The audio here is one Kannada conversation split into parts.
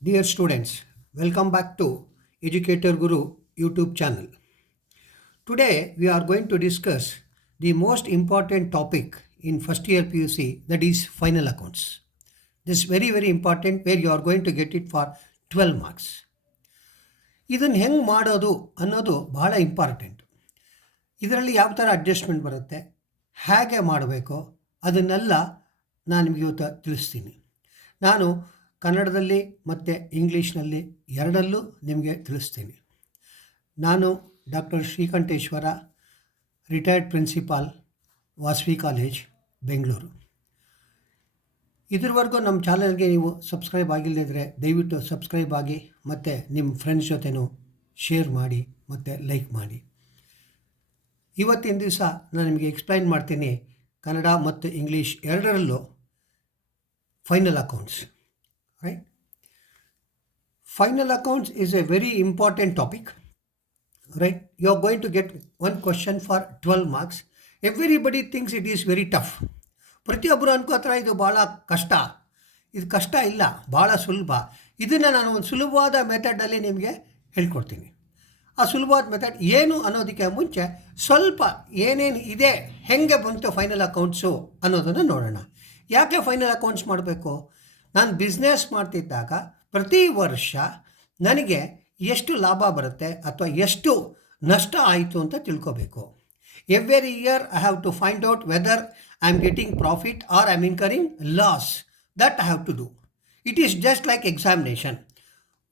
Dear students, welcome back to Educator Guru YouTube channel. Today we are going to discuss the most important topic in first year PUC, that is final accounts. This is very important where you are going to get it for 12 marks. ಇದನ್ನು ಹೆಂಗೆ ಮಾಡೋದು ಅನ್ನೋದು ಬಹಳ ಇಂಪಾರ್ಟೆಂಟ್. ಇದರಲ್ಲಿ ಯಾವ ಥರ ಅಡ್ಜಸ್ಟ್ಮೆಂಟ್ ಬರುತ್ತೆ, ಹೇಗೆ ಮಾಡಬೇಕು ಅದನ್ನೆಲ್ಲ ನಾನು ನಿಮಗೆ ಇವತ್ತು ತಿಳಿಸ್ತೀನಿ. ನಾನು ಕನ್ನಡದಲ್ಲಿ ಮತ್ತು ಇಂಗ್ಲೀಷ್ನಲ್ಲಿ ಎರಡಲ್ಲೂ ನಿಮಗೆ ತಿಳಿಸ್ತೀನಿ. ನಾನು doctor Srikanteshwara, retired principal, Vasavi college, Bengaluru. ಇದ್ರವರೆಗೂ ನಮ್ಮ ಚಾನಲ್ಗೆ ನೀವು ಸಬ್ಸ್ಕ್ರೈಬ್ ಆಗಿಲ್ಲದಿದ್ದರೆ ದಯವಿಟ್ಟು ಸಬ್ಸ್ಕ್ರೈಬ್ ಆಗಿ ಮತ್ತು ನಿಮ್ಮ ಫ್ರೆಂಡ್ಸ್ ಜೊತೆನೂ ಶೇರ್ ಮಾಡಿ ಮತ್ತು ಲೈಕ್ ಮಾಡಿ. ಇವತ್ತಿನ ದಿವಸ ನಾನು ನಿಮಗೆ ಎಕ್ಸ್ಪ್ಲೈನ್ ಮಾಡ್ತೀನಿ ಕನ್ನಡ ಮತ್ತು ಇಂಗ್ಲೀಷ್ ಎರಡರಲ್ಲೂ final accounts. Right? Final accounts is a very important topic. Right? You are going to get one question for 12 marks. Everybody thinks it is very tough. ಪ್ರತಿಯೊಬ್ಬರು ಅನ್ಕೋತಾರೆ ಇದು ಭಾಳ ಕಷ್ಟ. ಇದು ಕಷ್ಟ ಇಲ್ಲ, ಭಾಳ ಸುಲಭ. ಇದನ್ನು ನಾನು ಒಂದು ಸುಲಭವಾದ ಮೆಥಡಲ್ಲಿ ನಿಮಗೆ ಹೇಳ್ಕೊಡ್ತೀನಿ. ಆ ಸುಲಭವಾದ ಮೆಥಡ್ ಏನು ಅನ್ನೋದಕ್ಕೆ ಮುಂಚೆ ಸ್ವಲ್ಪ ಏನೇನು ಇದೆ, ಹೆಂಗೆ ಬಂತು ಫೈನಲ್ ಅಕೌಂಟ್ಸು ಅನ್ನೋದನ್ನು ನೋಡೋಣ. ಯಾಕೆ ಫೈನಲ್ ಅಕೌಂಟ್ಸ್ ಮಾಡಬೇಕು? ನಾನು ಬಿಸ್ನೆಸ್ ಮಾಡ್ತಿದ್ದಾಗ ಪ್ರತಿ ವರ್ಷ ನನಗೆ ಎಷ್ಟು ಲಾಭ ಬರುತ್ತೆ ಅಥವಾ ಎಷ್ಟು ನಷ್ಟ ಆಯಿತು ಅಂತ ತಿಳ್ಕೋಬೇಕು. Every year I have to find out whether I am getting profit or I am incurring loss. That I have to do. It is just like examination.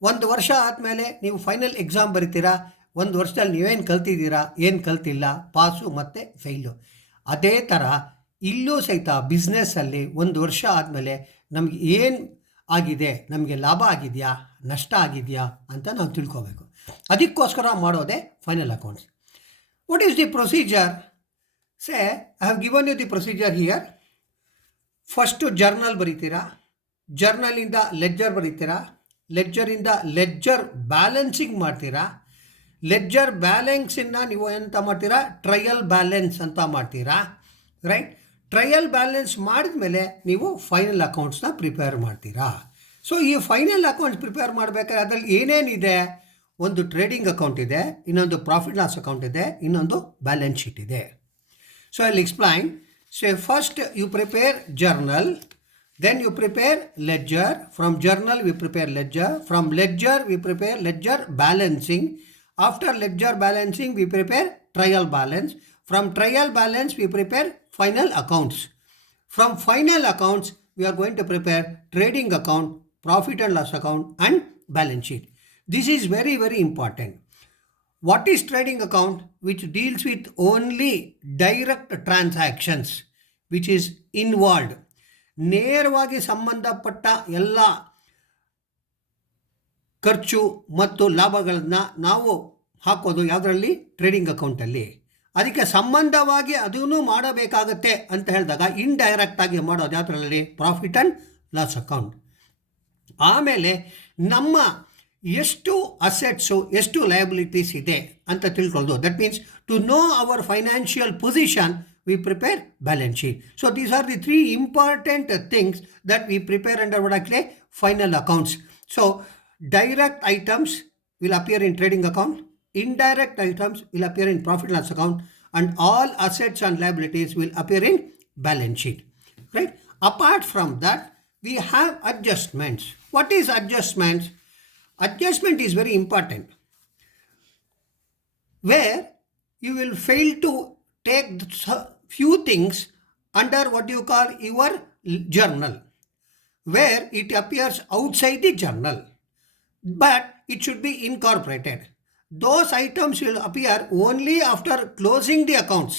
ಒಂದು ವರ್ಷ ಆದಮೇಲೆ ನೀವು ಫೈನಲ್ ಎಕ್ಸಾಮ್ ಬರಿತೀರಾ. ಒಂದು ವರ್ಷದಲ್ಲಿ ನೀವೇನು ಕಲ್ತಿದ್ದೀರಾ, ಏನು ಕಲ್ತಿಲ್ಲ, ಪಾಸು ಮತ್ತು ಫೇಲು. ಅದೇ ಥರ ಇಲ್ಲೂ ಸಹಿತ ಬಿಸ್ನೆಸ್ಸಲ್ಲಿ ಒಂದು ವರ್ಷ ಆದಮೇಲೆ ನಮಗೆ ಏನು ಆಗಿದೆ, ನಮಗೆ ಲಾಭ ಆಗಿದೆಯಾ, ನಷ್ಟ ಆಗಿದೆಯಾ ಅಂತ ನಾವು ತಿಳ್ಕೋಬೇಕು. ಅದಕ್ಕೋಸ್ಕರ ಮಾಡೋದೇ final accounts. What is the procedure? Say I have given you the procedure here. First journal ಬರೀತೀರಾ, ಜರ್ನಲಿಂದ ಲೆಡ್ಜರ್ ಬರೀತೀರಾ, ಲೆಡ್ಜರಿಂದ ಲೆಡ್ಜರ್ ಬ್ಯಾಲೆನ್ಸಿಂಗ್ ಮಾಡ್ತೀರಾ, ಲೆಡ್ಜರ್ ಬ್ಯಾಲೆನ್ಸಿಂದ ನೀವು ಎಂತ ಮಾಡ್ತೀರಾ, ಟ್ರಯಲ್ ಬ್ಯಾಲೆನ್ಸ್ ಅಂತ ಮಾಡ್ತೀರಾ. ರೈಟ್? ಟ್ರಯಲ್ ಬ್ಯಾಲೆನ್ಸ್ ಮಾಡಿದ ಮೇಲೆ ನೀವು ಫೈನಲ್ ಅಕೌಂಟ್ಸ್ನ ಪ್ರಿಪೇರ್ ಮಾಡ್ತೀರಾ. ಸೊ ಈ ಫೈನಲ್ ಅಕೌಂಟ್ಸ್ ಪ್ರಿಪೇರ್ ಮಾಡಬೇಕಾದ್ರೆ ಅದರಲ್ಲಿ ಏನೇನಿದೆ? ಒಂದು ಟ್ರೇಡಿಂಗ್ ಅಕೌಂಟ್ ಇದೆ, ಇನ್ನೊಂದು ಪ್ರಾಫಿಟ್ ಲಾಸ್ ಅಕೌಂಟ್ ಇದೆ, ಇನ್ನೊಂದು ಬ್ಯಾಲೆನ್ಸ್ ಶೀಟ್ ಇದೆ. So I will explain. So first you prepare journal, then you prepare ledger. From journal we prepare ledger. From ledger we prepare ledger balancing. After ledger balancing we prepare trial balance. From trial balance we prepare final accounts. From final accounts we are going to prepare trading account, profit and loss account and balance sheet. This is very important. What is trading account? Which deals with only direct transactions, which is involved. ನೇರವಾಗಿ ಸಂಬಂಧಪಟ್ಟ ಎಲ್ಲ ಖರ್ಚು ಮತ್ತು ಲಾಭಗಳನ್ನು ನಾವು ಹಾಕೋದು ಯಾವುದರಲ್ಲಿ? ಟ್ರೇಡಿಂಗ್ ಅಕೌಂಟಲ್ಲಿ. ಅದಕ್ಕೆ ಸಂಬಂಧವಾಗಿ ಅದನ್ನು ಮಾಡಬೇಕಾಗತ್ತೆ ಅಂತ ಹೇಳಿದಾಗ ಇಂಡೈರೆಕ್ಟಾಗಿ ಮಾಡೋದು ಯಾವುದರಲ್ಲಿ? Profit and loss account. ಆಮೇಲೆ ನಮ್ಮ ಎಷ್ಟು ಅಸೆಟ್ಸು, ಎಷ್ಟು ಲಯಬಿಲಿಟೀಸ್ ಇದೆ ಅಂತ ತಿಳ್ಕೊಳ್ಳೋದು. That means to know our financial position we prepare balance sheet. So these are the three important things that we prepare under what I call final accounts. So direct items will appear in trading account, indirect items will appear in profit and loss account, and all assets and liabilities will appear in balance sheet. Right? Apart from that, we have adjustments. What is adjustments? Adjustment is very important, where you will fail to take few things under what you call your journal, where it appears outside the journal, but it should be incorporated. Those items will appear only after closing the accounts.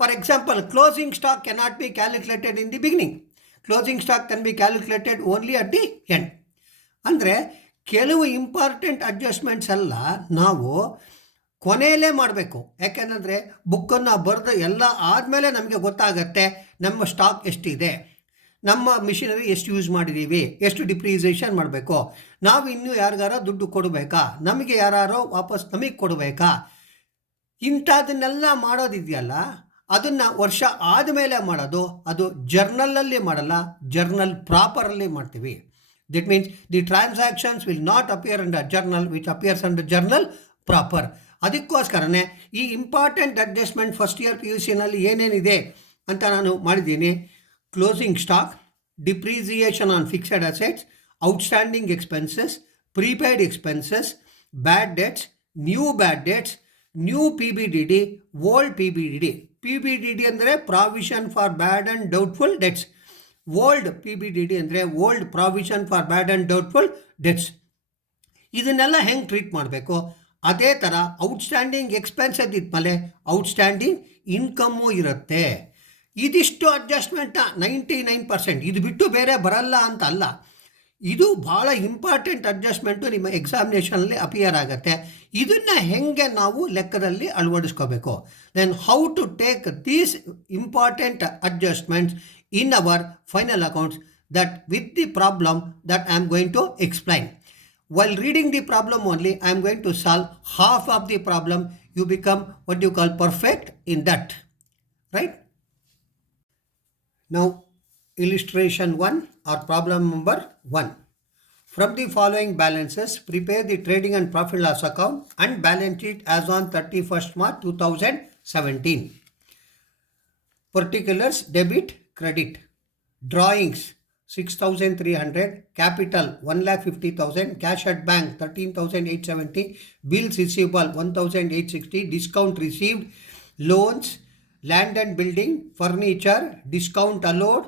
For example, closing stock cannot be calculated in the beginning. Closing stock can be calculated only at the end. ಅಂದರೆ ಕೆಲವು ಇಂಪಾರ್ಟೆಂಟ್ ಅಡ್ಜಸ್ಟ್ಮೆಂಟ್ಸ್ ಎಲ್ಲ ನಾವು ಕೊನೆಯಲ್ಲೇ ಮಾಡಬೇಕು. ಯಾಕೆಂದರೆ ಬುಕ್ಕನ್ನು ಬರೆದು ಎಲ್ಲ ಆದಮೇಲೆ ನಮಗೆ ಗೊತ್ತಾಗತ್ತೆ ನಮ್ಮ ಸ್ಟಾಕ್ ಎಷ್ಟಿದೆ, ನಮ್ಮ ಮಿಷಿನರಿ ಎಷ್ಟು ಯೂಸ್ ಮಾಡಿದ್ದೀವಿ, ಎಷ್ಟು ಡಿಪ್ರಿಸಿಯೇಷನ್ ಮಾಡಬೇಕು, ನಾವು ಇನ್ನೂ ಯಾರಿಗಾರ ದುಡ್ಡು ಕೊಡಬೇಕಾ, ನಮಗೆ ಯಾರೋ ವಾಪಸ್ ನಮಗೆ ಕೊಡಬೇಕಾ, ಇಂಥದನ್ನೆಲ್ಲ ಮಾಡೋದಿದೆಯಲ್ಲ ಅದನ್ನು ವರ್ಷ ಆದಮೇಲೆ ಮಾಡೋದು. ಅದು ಜರ್ನಲಲ್ಲಿ ಮಾಡಲ್ಲ, ಜರ್ನಲ್ ಪ್ರಾಪರಲ್ಲಿ ಮಾಡ್ತೀವಿ. That means the transactions will not appear under journal, which appears under journal proper. ಅದಕ್ಕೋಸ್ಕರನೇ ಈ important adjustment first year P U ಸಿನಲ್ಲಿ ಏನೇನಿದೆ ಅಂತ ನಾನು ಮಾಡಿದ್ದೀನಿ. Closing stock, depreciation on fixed assets, outstanding expenses, prepaid expenses, bad debts, new bad debts, new P B D D, old P B D D. P B D D ಅಂದರೆ provision for bad and doubtful debts. Old P B D D ಅಂದರೆ old provision for bad and doubtful debts. ಇದನ್ನೆಲ್ಲ ಹೆಂಗೆ ಟ್ರೀಟ್ ಮಾಡಬೇಕು, ಅದೇ ಥರ ಔಟ್ಸ್ಟ್ಯಾಂಡಿಂಗ್ ಎಕ್ಸ್ಪೆನ್ಸ್ ಇದ್ಮೇಲೆ ಔಟ್ಸ್ಟ್ಯಾಂಡಿಂಗ್ ಇನ್ಕಮ್ಮು ಇರುತ್ತೆ. ಇದಿಷ್ಟು ಅಡ್ಜಸ್ಟ್ಮೆಂಟ 99%. ಇದು ಬಿಟ್ಟು ಬೇರೆ ಬರಲ್ಲ ಅಂತ ಅಲ್ಲ. ಇದು ಭಾಳ ಇಂಪಾರ್ಟೆಂಟ್ ಅಡ್ಜಸ್ಟ್ಮೆಂಟು ನಿಮ್ಮ ಎಕ್ಸಾಮಿನೇಷನಲ್ಲಿ ಅಪಿಯರ್ ಆಗುತ್ತೆ. ಇದನ್ನು ಹೆಂಗೆ ನಾವು ಲೆಕ್ಕದಲ್ಲಿ ಅಳವಡಿಸ್ಕೋಬೇಕು. Then how to take these important adjustments in our final accounts, that with the problem that I am going to explain. While reading the problem only, I am going to solve half of the problem. You become what you call perfect in that. Right? Now, illustration 1 or problem number 1. From the following balances, prepare the trading and profit loss account and balance sheet as on 31st March 2017. Particulars: debit, credit. Drawings 6,300, capital 1,50,000, cash at bank 13,870, bills receivable 1,860, discount received, loans, land and building, furniture, discount allowed,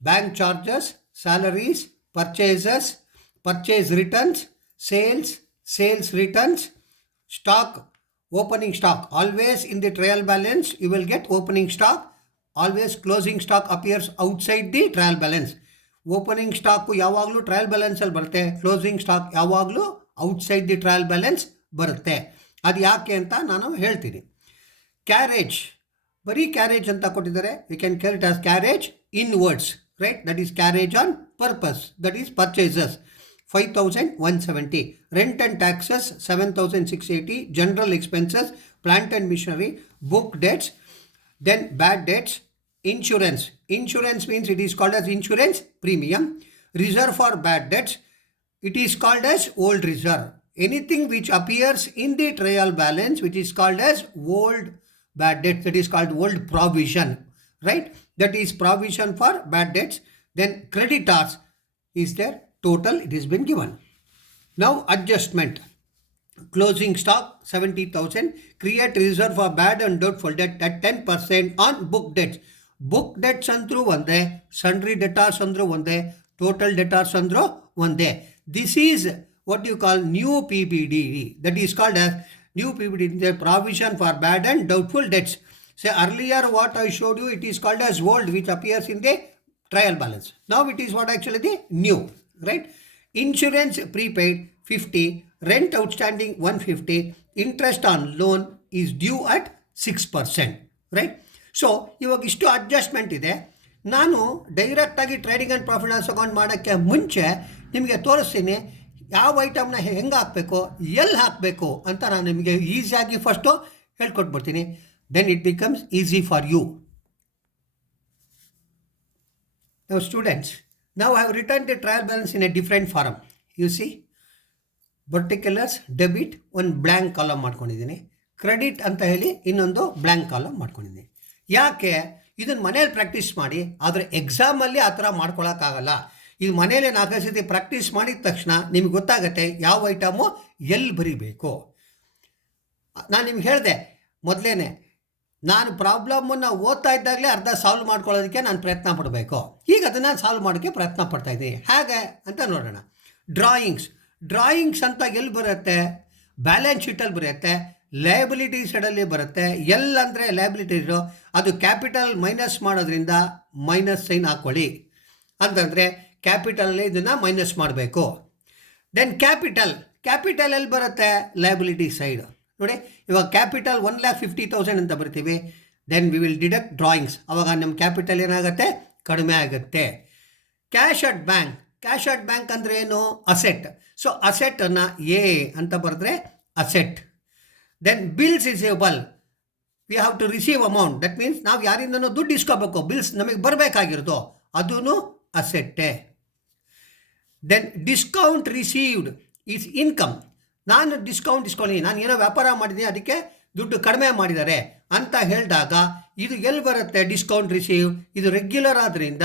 bank charges, salaries, purchases, purchase returns, sales returns, stock, opening stock. Always in the trial balance you will get opening stock. Always closing stock appears outside the trial balance. Opening stock ಯಾವಾಗಲೂ ಟ್ರಯಲ್ ಬ್ಯಾಲೆನ್ಸಲ್ಲಿ ಬರುತ್ತೆ, ಕ್ಲೋಸಿಂಗ್ ಸ್ಟಾಕ್ ಯಾವಾಗಲೂ ಔಟ್ಸೈಡ್ ದಿ ಟ್ರಯಲ್ ಬ್ಯಾಲೆನ್ಸ್ ಬರುತ್ತೆ. ಅದು ಯಾಕೆ ಅಂತ ನಾನು ಹೇಳ್ತೀನಿ. ಕ್ಯಾರೇಜ್, ಬರೀ ಕ್ಯಾರೇಜ್ ಅಂತ ಕೊಟ್ಟಿದ್ದಾರೆ. We can care it as carriage inwards, right? That is carriage on purpose, that is purchases 5,170, rent and taxes 7,680, general expenses, plant and machinery, book debts. Then bad debts, insurance. Insurance means it is called as insurance premium. Reserve for bad debts, it is called as old reserve. Anything which appears in the trial balance which is called as old bad debts, that is called old provision, right? That is provision for bad debts. Then creditors is their total, it has been given. Now adjustment. Closing stock 70,000, create reserve for bad and doubtful debt at 10% on book debts. Book debts andru onde, sundry debtors andru onde, total debtors andru onde. This is what you call new PBDD. That is called as new PBDD, the provision for bad and doubtful debts. Say earlier what I showed you, it is called as old, which appears in the trial balance. Now it is what actually the new, right? Insurance prepaid 50, rent outstanding 150, interest on loan is due at 6%, right? So ಇವಾಗ ಇಷ್ಟು ಅಡ್ಜಸ್ಟ್ಮೆಂಟ್ ಇದೆ. ನಾನು ಡೈರೆಕ್ಟಾಗಿ trading and profit loss account ಮಾಡೋಕ್ಕೆ ಮುಂಚೆ ನಿಮಗೆ ತೋರಿಸ್ತೀನಿ ಯಾವ ಐಟಮ್ನ ಹೆಂಗೆ ಹಾಕಬೇಕು, ಎಲ್ಲಿ ಹಾಕಬೇಕು ಅಂತ ನಾನು ನಿಮಗೆ ಈಸಿಯಾಗಿ ಫಸ್ಟು ಹೇಳ್ಕೊಟ್ಬಿಡ್ತೀನಿ. Then it becomes easy for you. Now students, now I have written the trial balance in a different form. You see, particulars, debit, ಒಂದು ಬ್ಲ್ಯಾಂಕ್ ಕಾಲಮ್ ಮಾಡ್ಕೊಂಡಿದ್ದೀನಿ, ಕ್ರೆಡಿಟ್ ಅಂತ ಹೇಳಿ ಇನ್ನೊಂದು ಬ್ಲ್ಯಾಂಕ್ ಕಾಲಮ್ ಮಾಡ್ಕೊಂಡಿದ್ದೀನಿ. ಯಾಕೆ? ಇದನ್ನು ಮನೇಲಿ ಪ್ರಾಕ್ಟೀಸ್ ಮಾಡಿ, ಆದರೆ ಎಕ್ಸಾಮಲ್ಲಿ ಆ ಥರ ಮಾಡ್ಕೊಳಕ್ಕಾಗಲ್ಲ. ಇದು ಮನೇಲಿ 4 ಸತಿ ಪ್ರಾಕ್ಟೀಸ್ ಮಾಡಿದ ತಕ್ಷಣ ನಿಮ್ಗೆ ಗೊತ್ತಾಗುತ್ತೆ ಯಾವ ಐಟಮು ಎಲ್ಲಿ ಬರೀಬೇಕು. ನಾನು ನಿಮ್ಗೆ ಹೇಳಿದೆ ಮೊದಲೇ, ನಾನು ಪ್ರಾಬ್ಲಮ್ಮನ್ನು ಓದ್ತಾ ಇದ್ದಾಗಲೇ ಅರ್ಧ ಸಾಲ್ವ್ ಮಾಡ್ಕೊಳ್ಳೋದಕ್ಕೆ ನಾನು ಪ್ರಯತ್ನ ಪಡಬೇಕು. ಈಗ ಅದನ್ನು ಸಾಲ್ವ್ ಮಾಡೋಕ್ಕೆ ಪ್ರಯತ್ನ ಪಡ್ತಾಯಿದ್ದೀನಿ. ಹೇಗೆ ಅಂತ ನೋಡೋಣ. ಡ್ರಾಯಿಂಗ್ಸ್ ಅಂತ ಎಲ್ಲಿ ಬರುತ್ತೆ? ಬ್ಯಾಲೆನ್ಸ್ ಶೀಟಲ್ಲಿ ಬರುತ್ತೆ, ಲಯಬಿಲಿಟಿ ಸೈಡಲ್ಲಿ ಬರುತ್ತೆ. ಎಲ್ ಅಂದರೆ ಲಯಬಿಲಿಟೀಸು, ಅದು ಕ್ಯಾಪಿಟಲ್ ಮೈನಸ್ ಮಾಡೋದ್ರಿಂದ ಮೈನಸ್ ಸೈನ್ ಹಾಕ್ಕೊಳ್ಳಿ ಅಂತಂದರೆ ಕ್ಯಾಪಿಟಲಲ್ಲಿ ಇದನ್ನು ಮೈನಸ್ ಮಾಡಬೇಕು. ದೆನ್ ಕ್ಯಾಪಿಟಲ್ ಎಲ್ಲಿ ಬರುತ್ತೆ? ಲಯಬಿಲಿಟಿ ಸೈಡ್ ನೋಡಿ. ಇವಾಗ ಕ್ಯಾಪಿಟಲ್ 1,50,000 ಅಂತ ಬರ್ತೀವಿ. Then we will deduct drawings. ಅವಾಗ ನಮ್ಮ ಕ್ಯಾಪಿಟಲ್ ಏನಾಗುತ್ತೆ? ಕಡಿಮೆ ಆಗುತ್ತೆ. ಕ್ಯಾಶ್ ಅಟ್ ಬ್ಯಾಂಕ್ ಅಂದರೆ ಏನು? ಅಸೆಟ್. ಸೊ ಅಸೆಟನ್ನು ಎ ಅಂತ ಬರೆದ್ರೆ asset. Then bills receivable, we have to receive amount. That means ನಾವು ಯಾರಿಂದನೂ ದುಡ್ಡು ಇಸ್ಕೋಬೇಕು, ಬಿಲ್ಸ್ ನಮಗೆ ಬರಬೇಕಾಗಿರೋದು, ಅದೂ ಅಸೆಟ್ಟೆ. Then discount received is income. ನಾನು ಡಿಸ್ಕೌಂಟ್ ಇಸ್ಕೊಳ್ಳಿ, ನಾನು ಏನೋ ವ್ಯಾಪಾರ ಮಾಡಿದ್ದೀನಿ ಅದಕ್ಕೆ ದುಡ್ಡು ಕಡಿಮೆ ಮಾಡಿದ್ದಾರೆ ಅಂತ ಹೇಳಿದಾಗ ಇದು ಎಲ್ಲಿ ಬರುತ್ತೆ? Discount receive. ಇದು ರೆಗ್ಯುಲರ್ ಆದ್ದರಿಂದ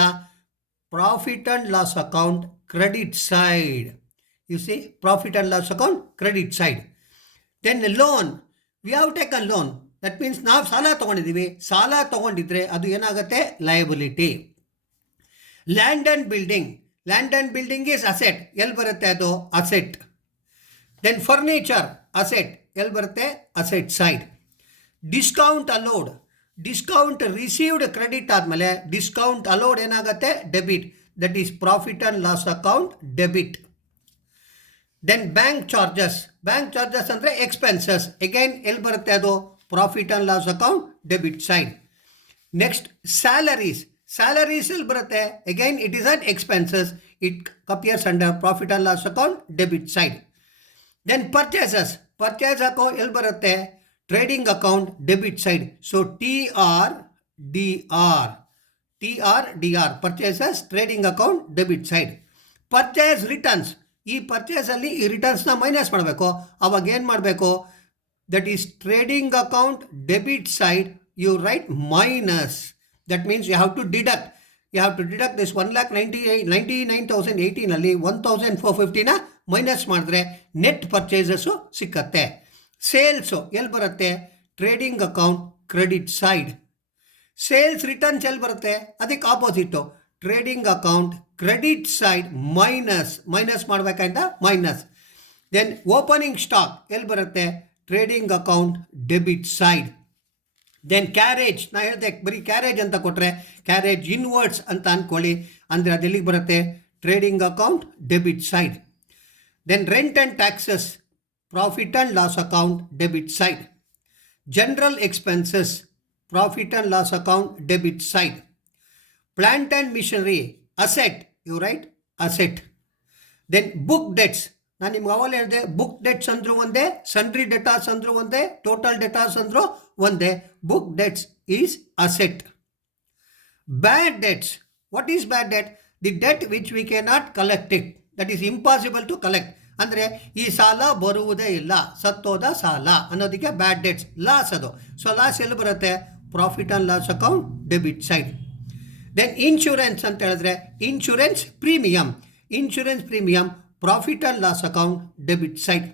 profit and loss account credit side. You see, profit and loss account credit side. Then loan, we have taken loan, that means ನಾವು ಸಾಲ ತೊಗೊಂಡಿದ್ದೀವಿ. ಸಾಲ ತೊಗೊಂಡಿದ್ರೆ ಅದು ಏನಾಗುತ್ತೆ? Liability. Land and building, land and building is asset. ಎಲ್ಲಿ ಬರುತ್ತೆ? ಅದು ಅಸೆಟ್. ದೆನ್ ಫರ್ನಿಚರ್ ಅಸೆಟ್, ಎಲ್ಲಿ ಬರುತ್ತೆ? Asset side. Discount allowed, discount received credit ಆದಮೇಲೆ ಡಿಸ್ಕೌಂಟ್ ಅಲೋಡ್ ಏನಾಗುತ್ತೆ? Debit. That is profit and loss account debit. Then bank charges, bank charges ಅಂದರೆ ಎಕ್ಸ್ಪೆನ್ಸಸ್. ಅಗೈನ್ ಎಲ್ಲಿ ಬರುತ್ತೆ? ಅದು profit and loss account debit side. Next salaries, salaries ಎಲ್ಲಿ ಬರುತ್ತೆ? Again it is an expenses. It appears under profit and loss account debit side. Then purchases, purchase account ಎಲ್ಲಿ ಬರುತ್ತೆ? Trading account debit side. So T R D R, purchases trading account debit side. Purchase returns, ಈ ಪರ್ಚೇಸಲ್ಲಿ ಈ ರಿಟರ್ನ್ಸ್ನ ಮೈನಸ್ ಮಾಡಬೇಕು. ಅವಾಗ ಏನು ಮಾಡಬೇಕು? That is trading account debit side. You write minus. That means you have to deduct. You have to deduct this 1,99,018 1,450ನ ಮೈನಸ್ ಮಾಡಿದ್ರೆ ನೆಟ್ ಪರ್ಚೇಸಸ್ಸು ಸಿಕ್ಕತ್ತೆ. ಸೇಲ್ಸು ಎಲ್ಲಿ ಬರುತ್ತೆ? Trading account credit side. Sales returns ಎಲ್ಲಿ ಬರುತ್ತೆ? ಅದಕ್ಕೆ opposite trading account credit side minus ಮಾಡಬೇಕಾಯ್ತಾ? ಮೈನಸ್. ದೆನ್ ಓಪನಿಂಗ್ ಸ್ಟಾಕ್ ಎಲ್ಲಿ ಬರುತ್ತೆ? Trading account debit side. Then carriage, ನಾ ಹೇಳಿದೆ ಬರೀ ಕ್ಯಾರೇಜ್ ಅಂತ ಕೊಟ್ಟರೆ ಕ್ಯಾರೇಜ್ ಇನ್ವರ್ಡ್ಸ್ ಅಂತ ಅಂದ್ಕೊಳ್ಳಿ, ಅಂದರೆ ಅದು ಎಲ್ಲಿಗೆ ಬರುತ್ತೆ? Trading account debit side. Then rent and taxes, profit and loss account debit side. General expenses, profit and loss account debit side. Plant and machinery asset, you write asset. Then book debts, ನಾನು ನಿಮ್ಗೆ ಅವಾಗ ಹೇಳಿದೆ ಬುಕ್ ಡೆಟ್ಸ್ ಅಂದರೂ ಒಂದೇ, ಸನ್ರಿ ಡೆಟಾರ್ಸ್ ಅಂದರೂ ಒಂದೇ, ಟೋಟಲ್ ಡೆಟಾರ್ಸ್ ಅಂದರೂ ಒಂದೇ. Book debts is asset. Bad debts, what is bad debt? The debt which we can not collect it, that is impossible to collect. ಅಂದರೆ ಈ ಸಾಲ ಬರುವುದೇ ಇಲ್ಲ, ಸತ್ತೋದ ಸಾಲ ಅನ್ನೋದಕ್ಕೆ ಬ್ಯಾಡ್ ಡೆಟ್ಸ್. ಲಾಸ್ ಅದು. ಸೊ ಲಾಸ್ ಎಲ್ಲಿ ಬರುತ್ತೆ? Profit and loss account debit side. Then insurance ಅಂತ ಹೇಳಿದ್ರೆ insurance premium, profit and loss account debit side.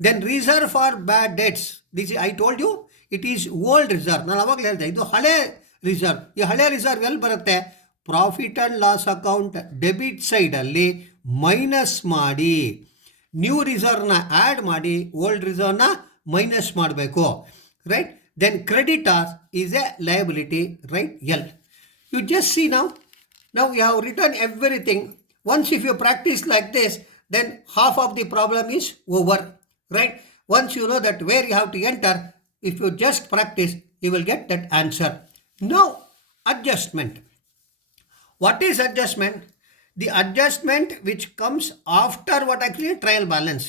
Then reserve for bad debts, this I told you it is old reserve. ನಾನು ಅವಾಗಲೇ ಹೇಳಿದೆ ಇದು ಹಳೆ ರಿಸರ್ವ್. ಈ ಹಳೆ ರಿಸರ್ವ್ ಎಲ್ಲಿ ಬರುತ್ತೆ? Profit and loss account debit ಸೈಡಲ್ಲಿ ಮೈನಸ್ ಮಾಡಿ ನ್ಯೂ ರಿಸರ್ವ್ನ ಆ್ಯಡ್ ಮಾಡಿ ಓಲ್ಡ್ ರಿಸರ್ವ್ನ ಮೈನಸ್ ಮಾಡಬೇಕು, right? Then creditors is a liability, right? L. You just see now you have written everything. Once if you practice like this, then half of the problem is over, right? Once you know that where you have to enter, if you just practice, you will get that answer. Now, adjustment. What is adjustment? The adjustment which comes after what actually trial balance.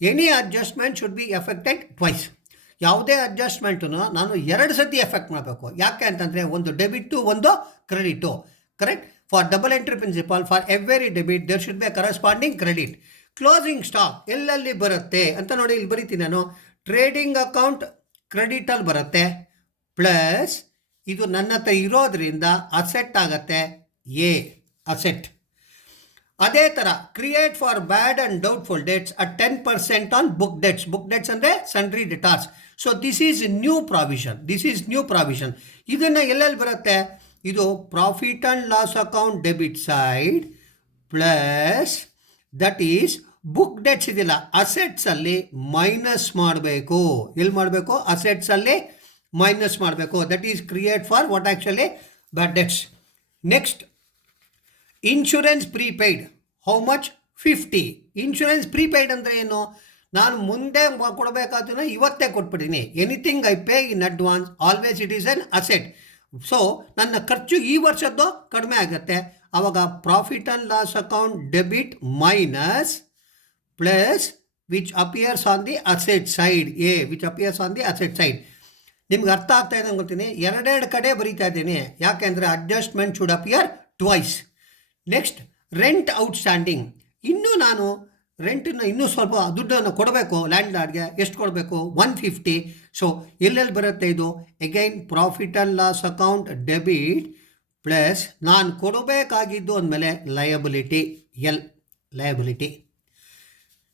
Any adjustment should be affected twice. ಯಾವುದೇ ಅಡ್ಜಸ್ಟ್ಮೆಂಟನ್ನು ನಾನು 2 ಸತಿ ಎಫೆಕ್ಟ್ ಮಾಡಬೇಕು. ಯಾಕೆ ಅಂತಂದರೆ ಒಂದು ಡೆಬಿಟು ಒಂದು credit, correct? For double entry principle, for every debit there should be a corresponding credit. Closing stock ಎಲ್ಲೆಲ್ಲಿ ಬರುತ್ತೆ ಅಂತ ನೋಡಿ, ಇಲ್ಲಿ ಬರೀತೀನಿ ನಾನು. ಟ್ರೇಡಿಂಗ್ ಅಕೌಂಟ್ ಕ್ರೆಡಿಟಲ್ಲಿ ಬರುತ್ತೆ, ಪ್ಲಸ್ ಇದು ನನ್ನ ಹತ್ರ ಇರೋದ್ರಿಂದ ಅಸೆಟ್ ಆಗುತ್ತೆ, ಎ ಅಸೆಟ್. ಅದೇ ಥರ create for bad and doubtful debts at 10% on book debts. Book debts ಅಂದರೆ sundry debtors. So this is new provision. ಇದನ್ನು ಎಲ್ಲೆಲ್ಲಿ ಬರುತ್ತೆ? ಇದು profit and loss account debit side plus that is book debts ಇದೆಯಲ್ಲ ಅಸೆಟ್ಸಲ್ಲಿ ಮೈನಸ್ ಮಾಡಬೇಕು. ಎಲ್ಲಿ ಮಾಡಬೇಕು? ಅಸೆಟ್ಸಲ್ಲಿ ಮೈನಸ್ ಮಾಡಬೇಕು. That is create for what actually bad debts. Next, insurance prepaid. How much? 50. Insurance prepaid ಅಂದರೆ ಏನು? ನಾನು ಮುಂದೆ ಕೊಡಬೇಕಾದ್ರೆ ಇವತ್ತೇ ಕೊಟ್ಬಿಟ್ಟಿನಿ. Anything I pay in advance always it is an asset. So ನನ್ನ ಖರ್ಚು ಈ ವರ್ಷದ್ದು ಕಡಿಮೆ ಆಗುತ್ತೆ. ಆವಾಗ profit and loss account debit minus plus which appears on the asset side, a which appears on the asset side. ನಿಮ್ಗೆ ಅರ್ಥ ಆಗ್ತಾ ಇದೆ ಅಂದ್ಕೊಳ್ತೀನಿ. 2 ಕಡೆ ಬರೀತಾ ಇದ್ದೀನಿ. ಯಾಕೆಂದರೆ adjustment should appear twice. Next, rent outstanding, ಇನ್ನೂ ನಾನು ರೆಂಟನ್ನು ಇನ್ನೂ ಸ್ವಲ್ಪ ದುಡ್ಡನ್ನು ಕೊಡಬೇಕು ಲ್ಯಾಂಡ್ ಲಾರ್ಡ್ಗೆ. ಎಷ್ಟು ಕೊಡಬೇಕು? 150. ಸೊ ಎಲ್ಲೆಲ್ಲಿ ಬರುತ್ತೆ ಇದು? Again profit and loss account debit plus ನಾನು ಕೊಡಬೇಕಾಗಿದ್ದು ಅಂದಮೇಲೆ liability, L liability.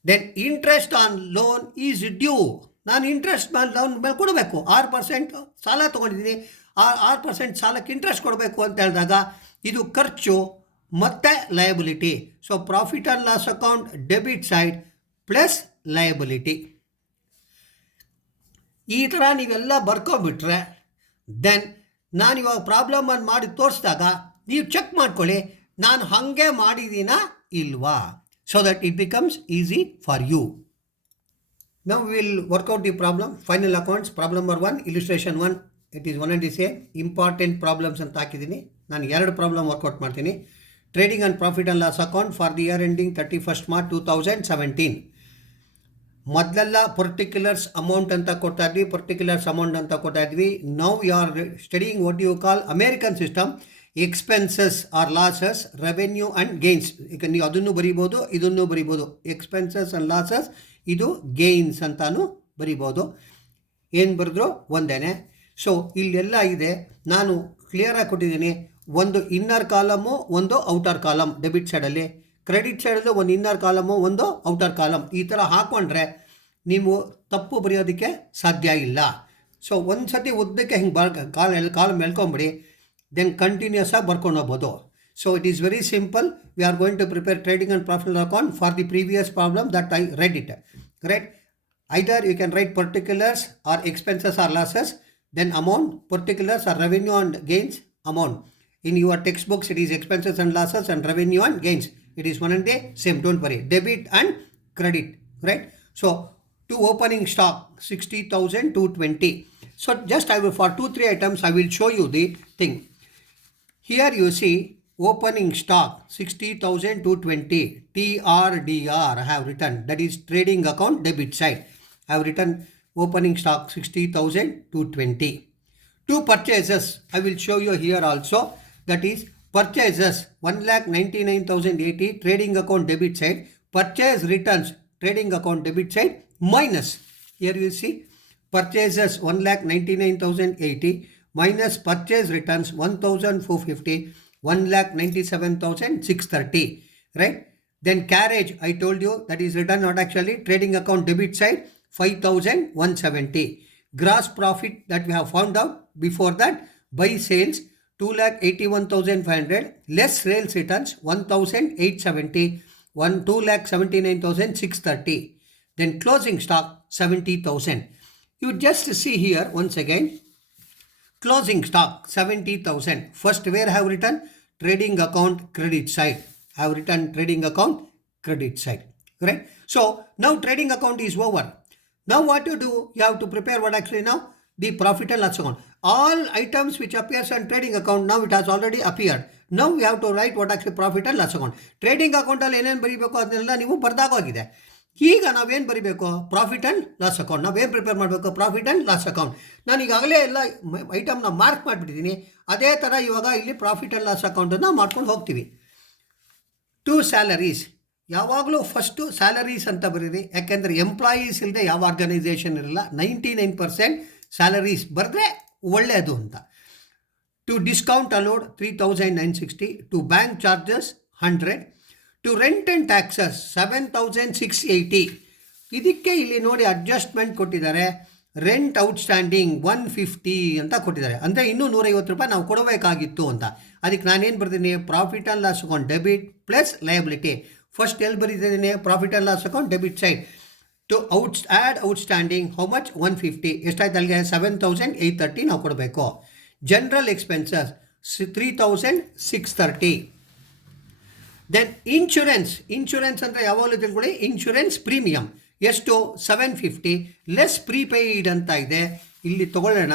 Then interest on loan is due, ನಾನು ಇಂಟ್ರೆಸ್ಟ್ ಲೋನ್ ಮೇಲೆ ಕೊಡಬೇಕು. 6% ಸಾಲ ತೊಗೊಂಡಿದ್ದೀನಿ, 6% ಸಾಲಕ್ಕೆ ಇಂಟ್ರೆಸ್ಟ್ ಕೊಡಬೇಕು ಅಂತ ಹೇಳಿದಾಗ ಇದು ಖರ್ಚು ಮತ್ತು liability. So profit and loss account debit side plus liability. ಈ ಥರ ನೀವೆಲ್ಲ ಬರ್ಕೊಬಿಟ್ರೆ ದೆನ್ ನಾನು ಇವಾಗ ಪ್ರಾಬ್ಲಮನ್ನು ಮಾಡಿ ತೋರಿಸಿದಾಗ ನೀವು ಚೆಕ್ ಮಾಡ್ಕೊಳ್ಳಿ ನಾನು ಹಾಗೆ ಮಾಡಿದ್ದೀನಾ ಇಲ್ವಾ, so that it becomes easy for you. Now we will work out the problem. Final accounts, problem number 1, illustration 1. It is one and the same. Important problems ಅಂತ ಹಾಕಿದ್ದೀನಿ. ನಾನು 2 ಪ್ರಾಬ್ಲಮ್ ವರ್ಕೌಟ್ ಮಾಡ್ತೀನಿ. Trading and profit and loss account for the year ending 31st March 2017. ಮೊದಲೆಲ್ಲ ಪರ್ಟಿಕ್ಯುಲರ್ಸ್ ಅಮೌಂಟ್ ಅಂತ ಕೊಡ್ತಾ ಇದ್ವಿ, ಪರ್ಟಿಕ್ಯುಲರ್ಸ್ ಅಮೌಂಟ್ ಅಂತ ಕೊಡ್ತಾ ಇದ್ವಿ. Now you are studying what you call American system, expenses are losses, revenue and gains. ಈಗ ನೀವು ಅದನ್ನು ಬರಿಬೋದು, ಇದನ್ನು ಬರಿಬೋದು. ಎಕ್ಸ್ಪೆನ್ಸಸ್ ಆ್ಯಂಡ್ ಲಾಸಸ್, ಇದು ಗೇನ್ಸ್ ಅಂತಾನು ಬರಿಬೋದು. ಏನು ಬರೆದ್ರು ಒಂದೇ. ಸೊ ಇಲ್ಲೆಲ್ಲ ಇದೆ, ನಾನು ಕ್ಲಿಯರಾಗಿ ಕೊಟ್ಟಿದ್ದೀನಿ. ಒಂದು ಇನ್ನರ್ ಕಾಲಮು, ಒಂದು ಔಟರ್ ಕಾಲಮ್ ಡೆಬಿಟ್ ಸೈಡಲ್ಲಿ, ಕ್ರೆಡಿಟ್ ಸೈಡಲ್ಲಿ ಒಂದು ಇನ್ನರ್ ಕಾಲಮು, ಒಂದು ಔಟರ್ ಕಾಲಮ್. ಈ ಥರ ಹಾಕ್ಕೊಂಡ್ರೆ ನೀವು ತಪ್ಪು ಬರೆಯೋದಕ್ಕೆ ಸಾಧ್ಯ ಇಲ್ಲ. ಸೊ ಒಂದು ಸತಿ ಉದ್ದಕ್ಕೆ ಹಿಂಗೆ ಕಾಲಮ್ ಎಳ್ಕೊಂಬಿಡಿ, then continuous ಆಗಿ ಬರ್ಕೊಂಡು ಹೋಗ್ಬೋದು. So it is very simple. We are going to prepare trading and profit account for the previous problem that I read it. Right? Either you can write particulars or expenses or losses, then amount, particulars or revenue and gains, amount. In your textbooks it is expenses and losses and revenue and gains. It is one and the same, don't worry. Debit and credit. Right? So to opening stock 60,220. So just I will, for 2-3 items I will show you the thing. Here you see opening stock 60,220, TRDR I have written, that is trading account debit side. I have written opening stock 60,220. Two purchases I will show you here also, that is purchases 1,99,080, trading account debit side, purchase returns trading account debit side minus. Here you see purchases 1,99,080 minus purchase returns 1,450, 1,97,630, right? Then carriage, I told you, that is written not actually, trading account debit side 5,170. Gross profit that we have found out before that, by sales 2,81,500, less sales returns 1,870, 2,79,630. Then closing stock 70,000. You just see here once again, closing stock 70,000. First, where I have written trading account credit side. I have written trading account credit side. Right? So now trading account is over. Now what you do? You have to prepare what actually now? The profit and loss account. All items which appears on trading account, now it has already appeared. Now we have to write what actually profit and loss account. Trading account ಅಲ್ಲಿ ಏನೇನು ಬರೀಬೇಕು ಅದನ್ನೆಲ್ಲ ನೀವು ಬರ್ದಾಗೋಗಿದೆ. ಈಗ ನಾವೇನು ಬರೀಬೇಕು? Profit and loss account. ನಾವೇನು ಪ್ರಿಪೇರ್ ಮಾಡಬೇಕು? Profit and loss account. ನಾನು ಈಗಾಗಲೇ ಎಲ್ಲ ಐಟಮ್ನ ಮಾರ್ಕ್ ಮಾಡಿಬಿಟ್ಟಿದ್ದೀನಿ. ಅದೇ ಥರ ಇವಾಗ ಇಲ್ಲಿ ಪ್ರಾಫಿಟ್ ಆ್ಯಂಡ್ ಲಾಸ್ ಅಕೌಂಟನ್ನು ಮಾಡ್ಕೊಂಡು ಹೋಗ್ತೀವಿ. 2 ಸ್ಯಾಲರೀಸ್, ಯಾವಾಗಲೂ ಫಸ್ಟು ಸ್ಯಾಲರೀಸ್ ಅಂತ ಬರೀರಿ, ಯಾಕೆಂದರೆ ಎಂಪ್ಲಾಯೀಸ್ ಇಲ್ಲದೆ ಯಾವ ಆರ್ಗನೈಸೇಷನ್ ಇರಲ್ಲ. 99% ಸ್ಯಾಲರೀಸ್ ಬರೆದ್ರೆ ಒಳ್ಳೆಯದು ಅಂತ. To discount allowed 3,960, to bank charges 100, to rent and taxes 7,680. ಇದಕ್ಕೆ ಇಲ್ಲಿ ನೋಡಿ ಅಡ್ಜಸ್ಟ್ಮೆಂಟ್ ಕೊಟ್ಟಿದ್ದಾರೆ. ರೆಂಟ್ ಔಟ್ಸ್ಟ್ಯಾಂಡಿಂಗ್ 150 ಅಂತ ಕೊಟ್ಟಿದ್ದಾರೆ. ಅಂದರೆ ಇನ್ನೂ 150 ರೂಪಾಯಿ ನಾವು ಕೊಡಬೇಕಾಗಿತ್ತು ಅಂತ. ಅದಕ್ಕೆ ನಾನೇನು ಬರ್ತೀನಿ? Profit and loss account debit plus liability. First ಎಲ್ಲಿ ಬರೀತಿದ್ದೀನಿ? Profit and loss account debit side. To add outstanding how much? 150. ಎಷ್ಟಾಯ್ತು ಅಲ್ಲಿಗೆ? 7,830 ನಾವು ಕೊಡಬೇಕು. General expenses 3,630. ದೆನ್ ಇನ್ಶೂರೆನ್ಸ್ ಅಂದರೆ ಯಾವಾಗಲೂ ತಿಳ್ಕೊಳ್ಳಿ, ಇನ್ಶೂರೆನ್ಸ್ ಪ್ರೀಮಿಯಮ್ ಎಷ್ಟು? 750 ಲೆಸ್ ಪ್ರೀಪೇಯ್ಡ್ ಅಂತ ಇದೆ. ಇಲ್ಲಿ ತಗೊಳ್ಳೋಣ.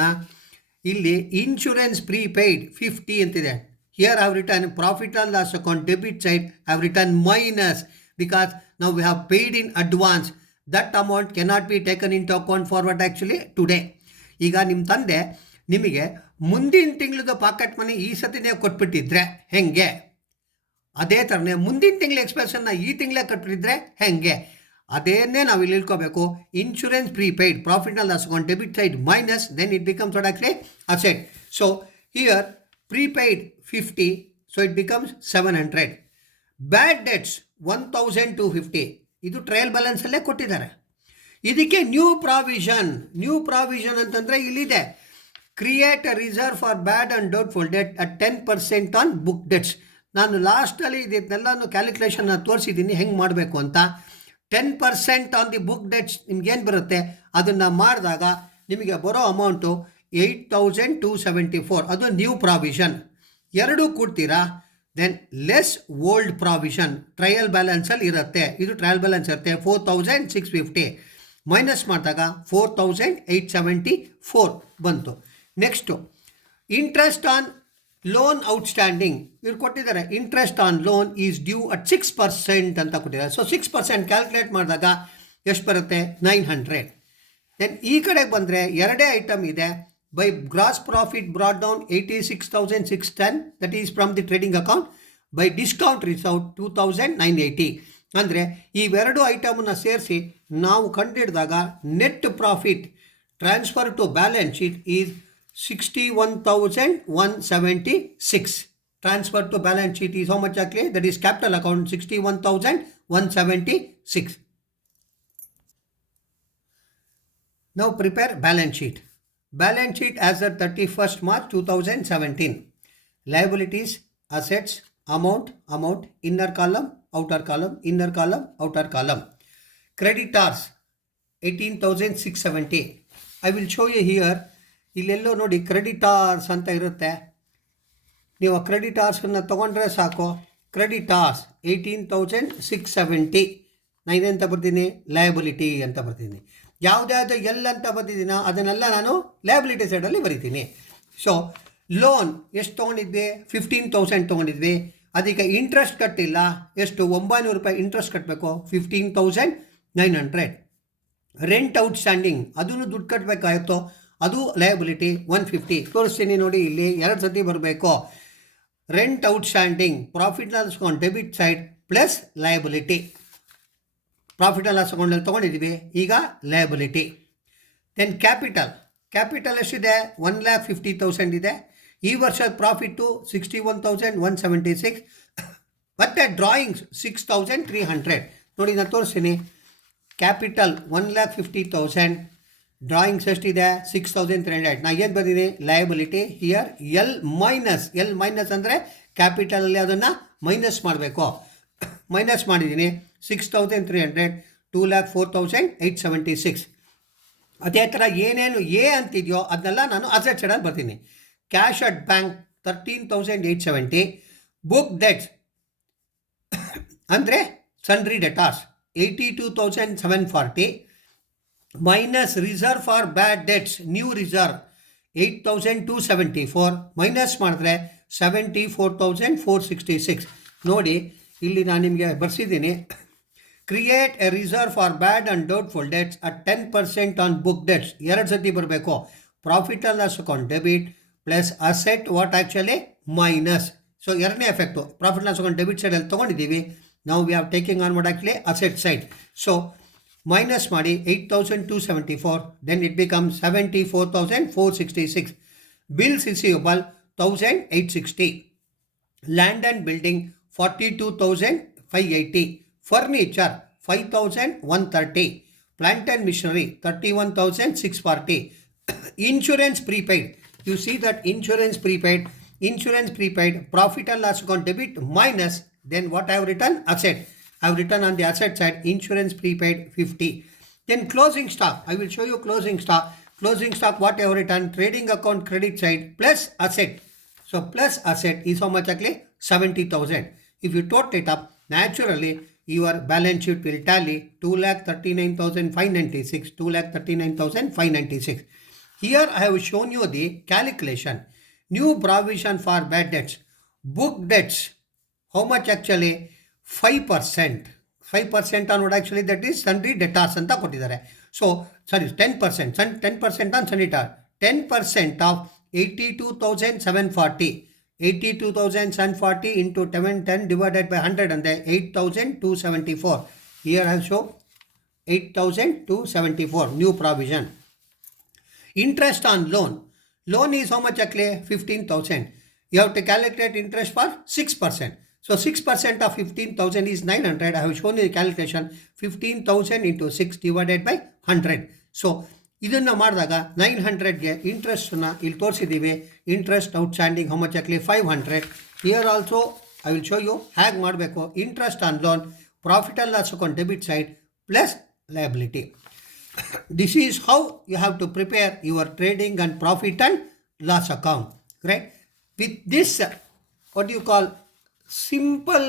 ಇಲ್ಲಿ ಇನ್ಶೂರೆನ್ಸ್ ಪ್ರೀಪೇಯ್ಡ್ 50 ಅಂತಿದೆ. Here I have return profit and loss account debit side I have return minus, because ನಾವು we have paid in advance. That amount cannot be taken in to account forward actually today. ಈಗ ನಿಮ್ಮ ತಂದೆ ನಿಮಗೆ ಮುಂದಿನ ತಿಂಗಳದ ಪಾಕೆಟ್ ಮನಿ ಈ ಸತಿ ನೀವು ಕೊಟ್ಬಿಟ್ಟಿದ್ರೆ ಹೆಂಗೆ? ಅದೇ ಥರನೇ ಮುಂದಿನ ತಿಂಗಳ ಎಕ್ಸ್ಪೆನ್ಸನ್ನು ಈ ತಿಂಗಳೇ ಕಟ್ಟಿದ್ರೆ ಹೆಂಗೆ, ಅದೇನೇ ನಾವು ಇಲ್ಲಿ ಇಳ್ಕೋಬೇಕು. Insurance prepaid profit and loss account debit side minus, then it becomes what actually asset. So here prepaid 50, so it becomes 700. Bad debts 1250, ಇದು ಟ್ರಯಲ್ ಬ್ಯಾಲೆನ್ಸಲ್ಲೇ ಕೊಟ್ಟಿದ್ದಾರೆ. ಇದಕ್ಕೆ ನ್ಯೂ ಪ್ರಾವಿಷನ್ ಅಂತಂದರೆ ಇಲ್ಲಿದೆ, create a reserve for bad and doubtful debt at 10% on book debts. ನಾನು ಲಾಸ್ಟಲ್ಲಿ ಇದನ್ನೆಲ್ಲನೂ ಕ್ಯಾಲ್ಕುಲೇಷನ್ನ ತೋರಿಸಿದ್ದೀನಿ ಹೆಂಗೆ ಮಾಡಬೇಕು ಅಂತ. 10% ಆನ್ ದಿ ಬುಕ್ ಡೆಟ್ಸ್ ನಿಮ್ಗೇನು ಬರುತ್ತೆ ಅದನ್ನು ಮಾಡಿದಾಗ ನಿಮಗೆ ಬರೋ ಅಮೌಂಟು 8274, ಅದು ನ್ಯೂ ಪ್ರಾವಿಷನ್. ಎರಡೂ ಕೊಡ್ತೀರಾ, then less old provision trial ಬ್ಯಾಲೆನ್ಸಲ್ಲಿ ಇರುತ್ತೆ, ಇದು ಟ್ರಯಲ್ ಬ್ಯಾಲೆನ್ಸ್ ಇರುತ್ತೆ 4650 ಮೈನಸ್ ಮಾಡಿದಾಗ 4874 ಬಂತು. Next interest on loan outstanding ಇವ್ರು ಕೊಟ್ಟಿದ್ದಾರೆ. Interest on loan is due at 6% ಅಂತ ಕೊಟ್ಟಿದ್ದಾರೆ. ಸೊ 6% ಕ್ಯಾಲ್ಕುಲೇಟ್ ಮಾಡಿದಾಗ ಎಷ್ಟು ಬರುತ್ತೆ 900. ದೆನ್ ಈ ಕಡೆಗೆ ಬಂದರೆ ಎರಡೇ ಐಟಮ್ ಇದೆ. By gross profit brought down 86,610, that is from the trading account. By discount received 2,980. ಅಂದರೆ ಇವೆರಡು ಐಟಮನ್ನು ಸೇರಿಸಿ ನಾವು ಕಂಡುಹಿಡಿದಾಗ net profit transfer to balance sheet is 61,176. Transfer to balance sheet is how much actually? That is capital account 61,176. Now prepare balance sheet. Balance sheet as at 31st March 2017. Liabilities, assets, amount, inner column, outer column, inner column, outer column. Creditors 18,670. I will show you here. ಇಲ್ಲೆಲ್ಲೋ ನೋಡಿ ಕ್ರೆಡಿಟಾರ್ಸ್ ಅಂತ ಇರುತ್ತೆ. ನೀವು ಆ ಕ್ರೆಡಿಟಾರ್ಸನ್ನು ತೊಗೊಂಡ್ರೆ ಸಾಕು. ಕ್ರೆಡಿಟಾರ್ಸ್ 18,670. ನಾನು ಅಂತ ಬರ್ತೀನಿ ಲಯಬಿಲಿಟಿ ಅಂತ ಬರ್ತೀನಿ. ಯಾವುದ್ಯಾವುದು ಎಲ್ ಅಂತ ಬರ್ತಿದ್ದೀನೋ ಅದನ್ನೆಲ್ಲ ನಾನು ಲಯಬಿಲಿಟಿ ಸೈಡಲ್ಲಿ ಬರಿತೀನಿ. ಸೊ ಲೋನ್ ಎಷ್ಟು ತೊಗೊಂಡಿದ್ವಿ 15,000 ತೊಗೊಂಡಿದ್ವಿ. ಅದಕ್ಕೆ ಇಂಟ್ರೆಸ್ಟ್ ಕಟ್ಟಿಲ್ಲ, ಎಷ್ಟು 900 ರೂಪಾಯಿ ಇಂಟ್ರೆಸ್ಟ್ ಕಟ್ಟಬೇಕು 15,900. ರೆಂಟ್ ಔಟ್ಸ್ಟ್ಯಾಂಡಿಂಗ್ ಅದನ್ನು ದುಡ್ಡು ಕಟ್ಟಬೇಕಾಯಿತು, ಅದು ಲಯಬಿಲಿಟಿ 150. ತೋರಿಸ್ತೀನಿ ನೋಡಿ, ಇಲ್ಲಿ 2 ಸತಿ ಬರಬೇಕು. Rent outstanding profit loss account debit side plus liability. Profit and loss ಅಕೌಂಟಲ್ಲಿ ತೊಗೊಂಡಿದ್ದೀವಿ, ಈಗ ಲಯಬಿಲಿಟಿ. ದೆನ್ ಕ್ಯಾಪಿಟಲ್ ಎಷ್ಟಿದೆ 1,50,000 ಇದೆ. ಈ ವರ್ಷದ ಪ್ರಾಫಿಟ್ಟು 61,176. ಮತ್ತು ಡ್ರಾಯಿಂಗ್ಸ್ 6,300. ನೋಡಿ ನಾನು ತೋರಿಸ್ತೀನಿ. ಕ್ಯಾಪಿಟಲ್ 1,50,000, ಡ್ರಾಯಿಂಗ್ಸ್ ಎಷ್ಟಿದೆ 6,300. ನಾನು ಏನು ಬಂದಿದ್ದೀನಿ ಲಯಬಿಲಿಟಿ. ಹಿಯರ್ ಎಲ್ ಮೈನಸ್ ಅಂದರೆ ಕ್ಯಾಪಿಟಲಲ್ಲಿ ಅದನ್ನು ಮೈನಸ್ ಮಾಡಬೇಕು. ಮೈನಸ್ ಮಾಡಿದ್ದೀನಿ 6,300, 2,04,876. ಅದೇ ಥರ ಏನೇನು ಎ ಅಂತಿದೆಯೋ ಅದನ್ನೆಲ್ಲ ನಾನು ಅಸೆಟ್ ಸೈಡಲ್ಲಿ ಬರ್ತೀನಿ. Cash at bank 13,870. Book debts ಅಂದರೆ sundry debtors 82,740. Minus reserve for bad debts new reserve 8,274. Minus ಮಾಡಿದ್ರೆ 74,466. ನೋಡಿ ಇಲ್ಲಿ ನಾನು ನಿಮಗೆ ಬರ್ಸಿದ್ದೀನಿ. Create a reserve for bad and doubtful debts at 10% on book debts. 2 ಸತಿ ಬರಬೇಕು. Profit and loss account debit plus asset what actually minus. So ಎರಡನೇ effect profit loss account debit ಸೈಡಲ್ಲಿ ತೊಗೊಂಡಿದ್ದೀವಿ. ನಾವು we are taking on what actually asset side. So minus ಮಾಡಿ 8,274. Then it becomes 74,466. Bills receivable 1,860. Land and building 42,580. Furniture 5,130. Plant and machinery 31,640. Insurance prepaid, you see that insurance prepaid profit and loss account debit minus, then what I have written asset. I have written on the asset side insurance prepaid 50. Then closing stock, I will show you closing stock what I have written trading account credit side plus asset. So plus asset is how much actually 70,000. If you total it up, naturally your balance sheet will tally 2,39,596, 2,39,596. Here I have shown you the calculation. New provision for bad debts. Book debts, how much actually? 5%. 5% on what actually that is sundry debtors anta kottidare. So, sorry, 10%. 10% on sundry debtors. 10% of 82,740. 82,740 into 10 divided by 100 and 8,274. Here I show 8,274 new provision. Interest on loan. Loan is how much actually? 15,000. You have to calculate interest for 6%. So 6% of 15,000 is 900. I have shown in the calculation 15,000 into 6 divided by 100. So ಇದನ್ನು ಮಾಡಿದಾಗ 900ಗೆ ಇಂಟ್ರೆಸ್ಟನ್ನು ಇಲ್ಲಿ ತೋರಿಸಿದ್ದೀವಿ. ಇಂಟ್ರೆಸ್ಟ್ ಔಟ್ಸ್ಟ್ಯಾಂಡಿಂಗ್ ಹೌ ಮಚ್ ಆಗಲಿ 500. Here also I will show you ಹೇಗೆ ಮಾಡಬೇಕು. Interest on loan, profit and loss account debit side plus liability. This is how you have to prepare your trading and profit and loss account, right? With this, what do you call simple,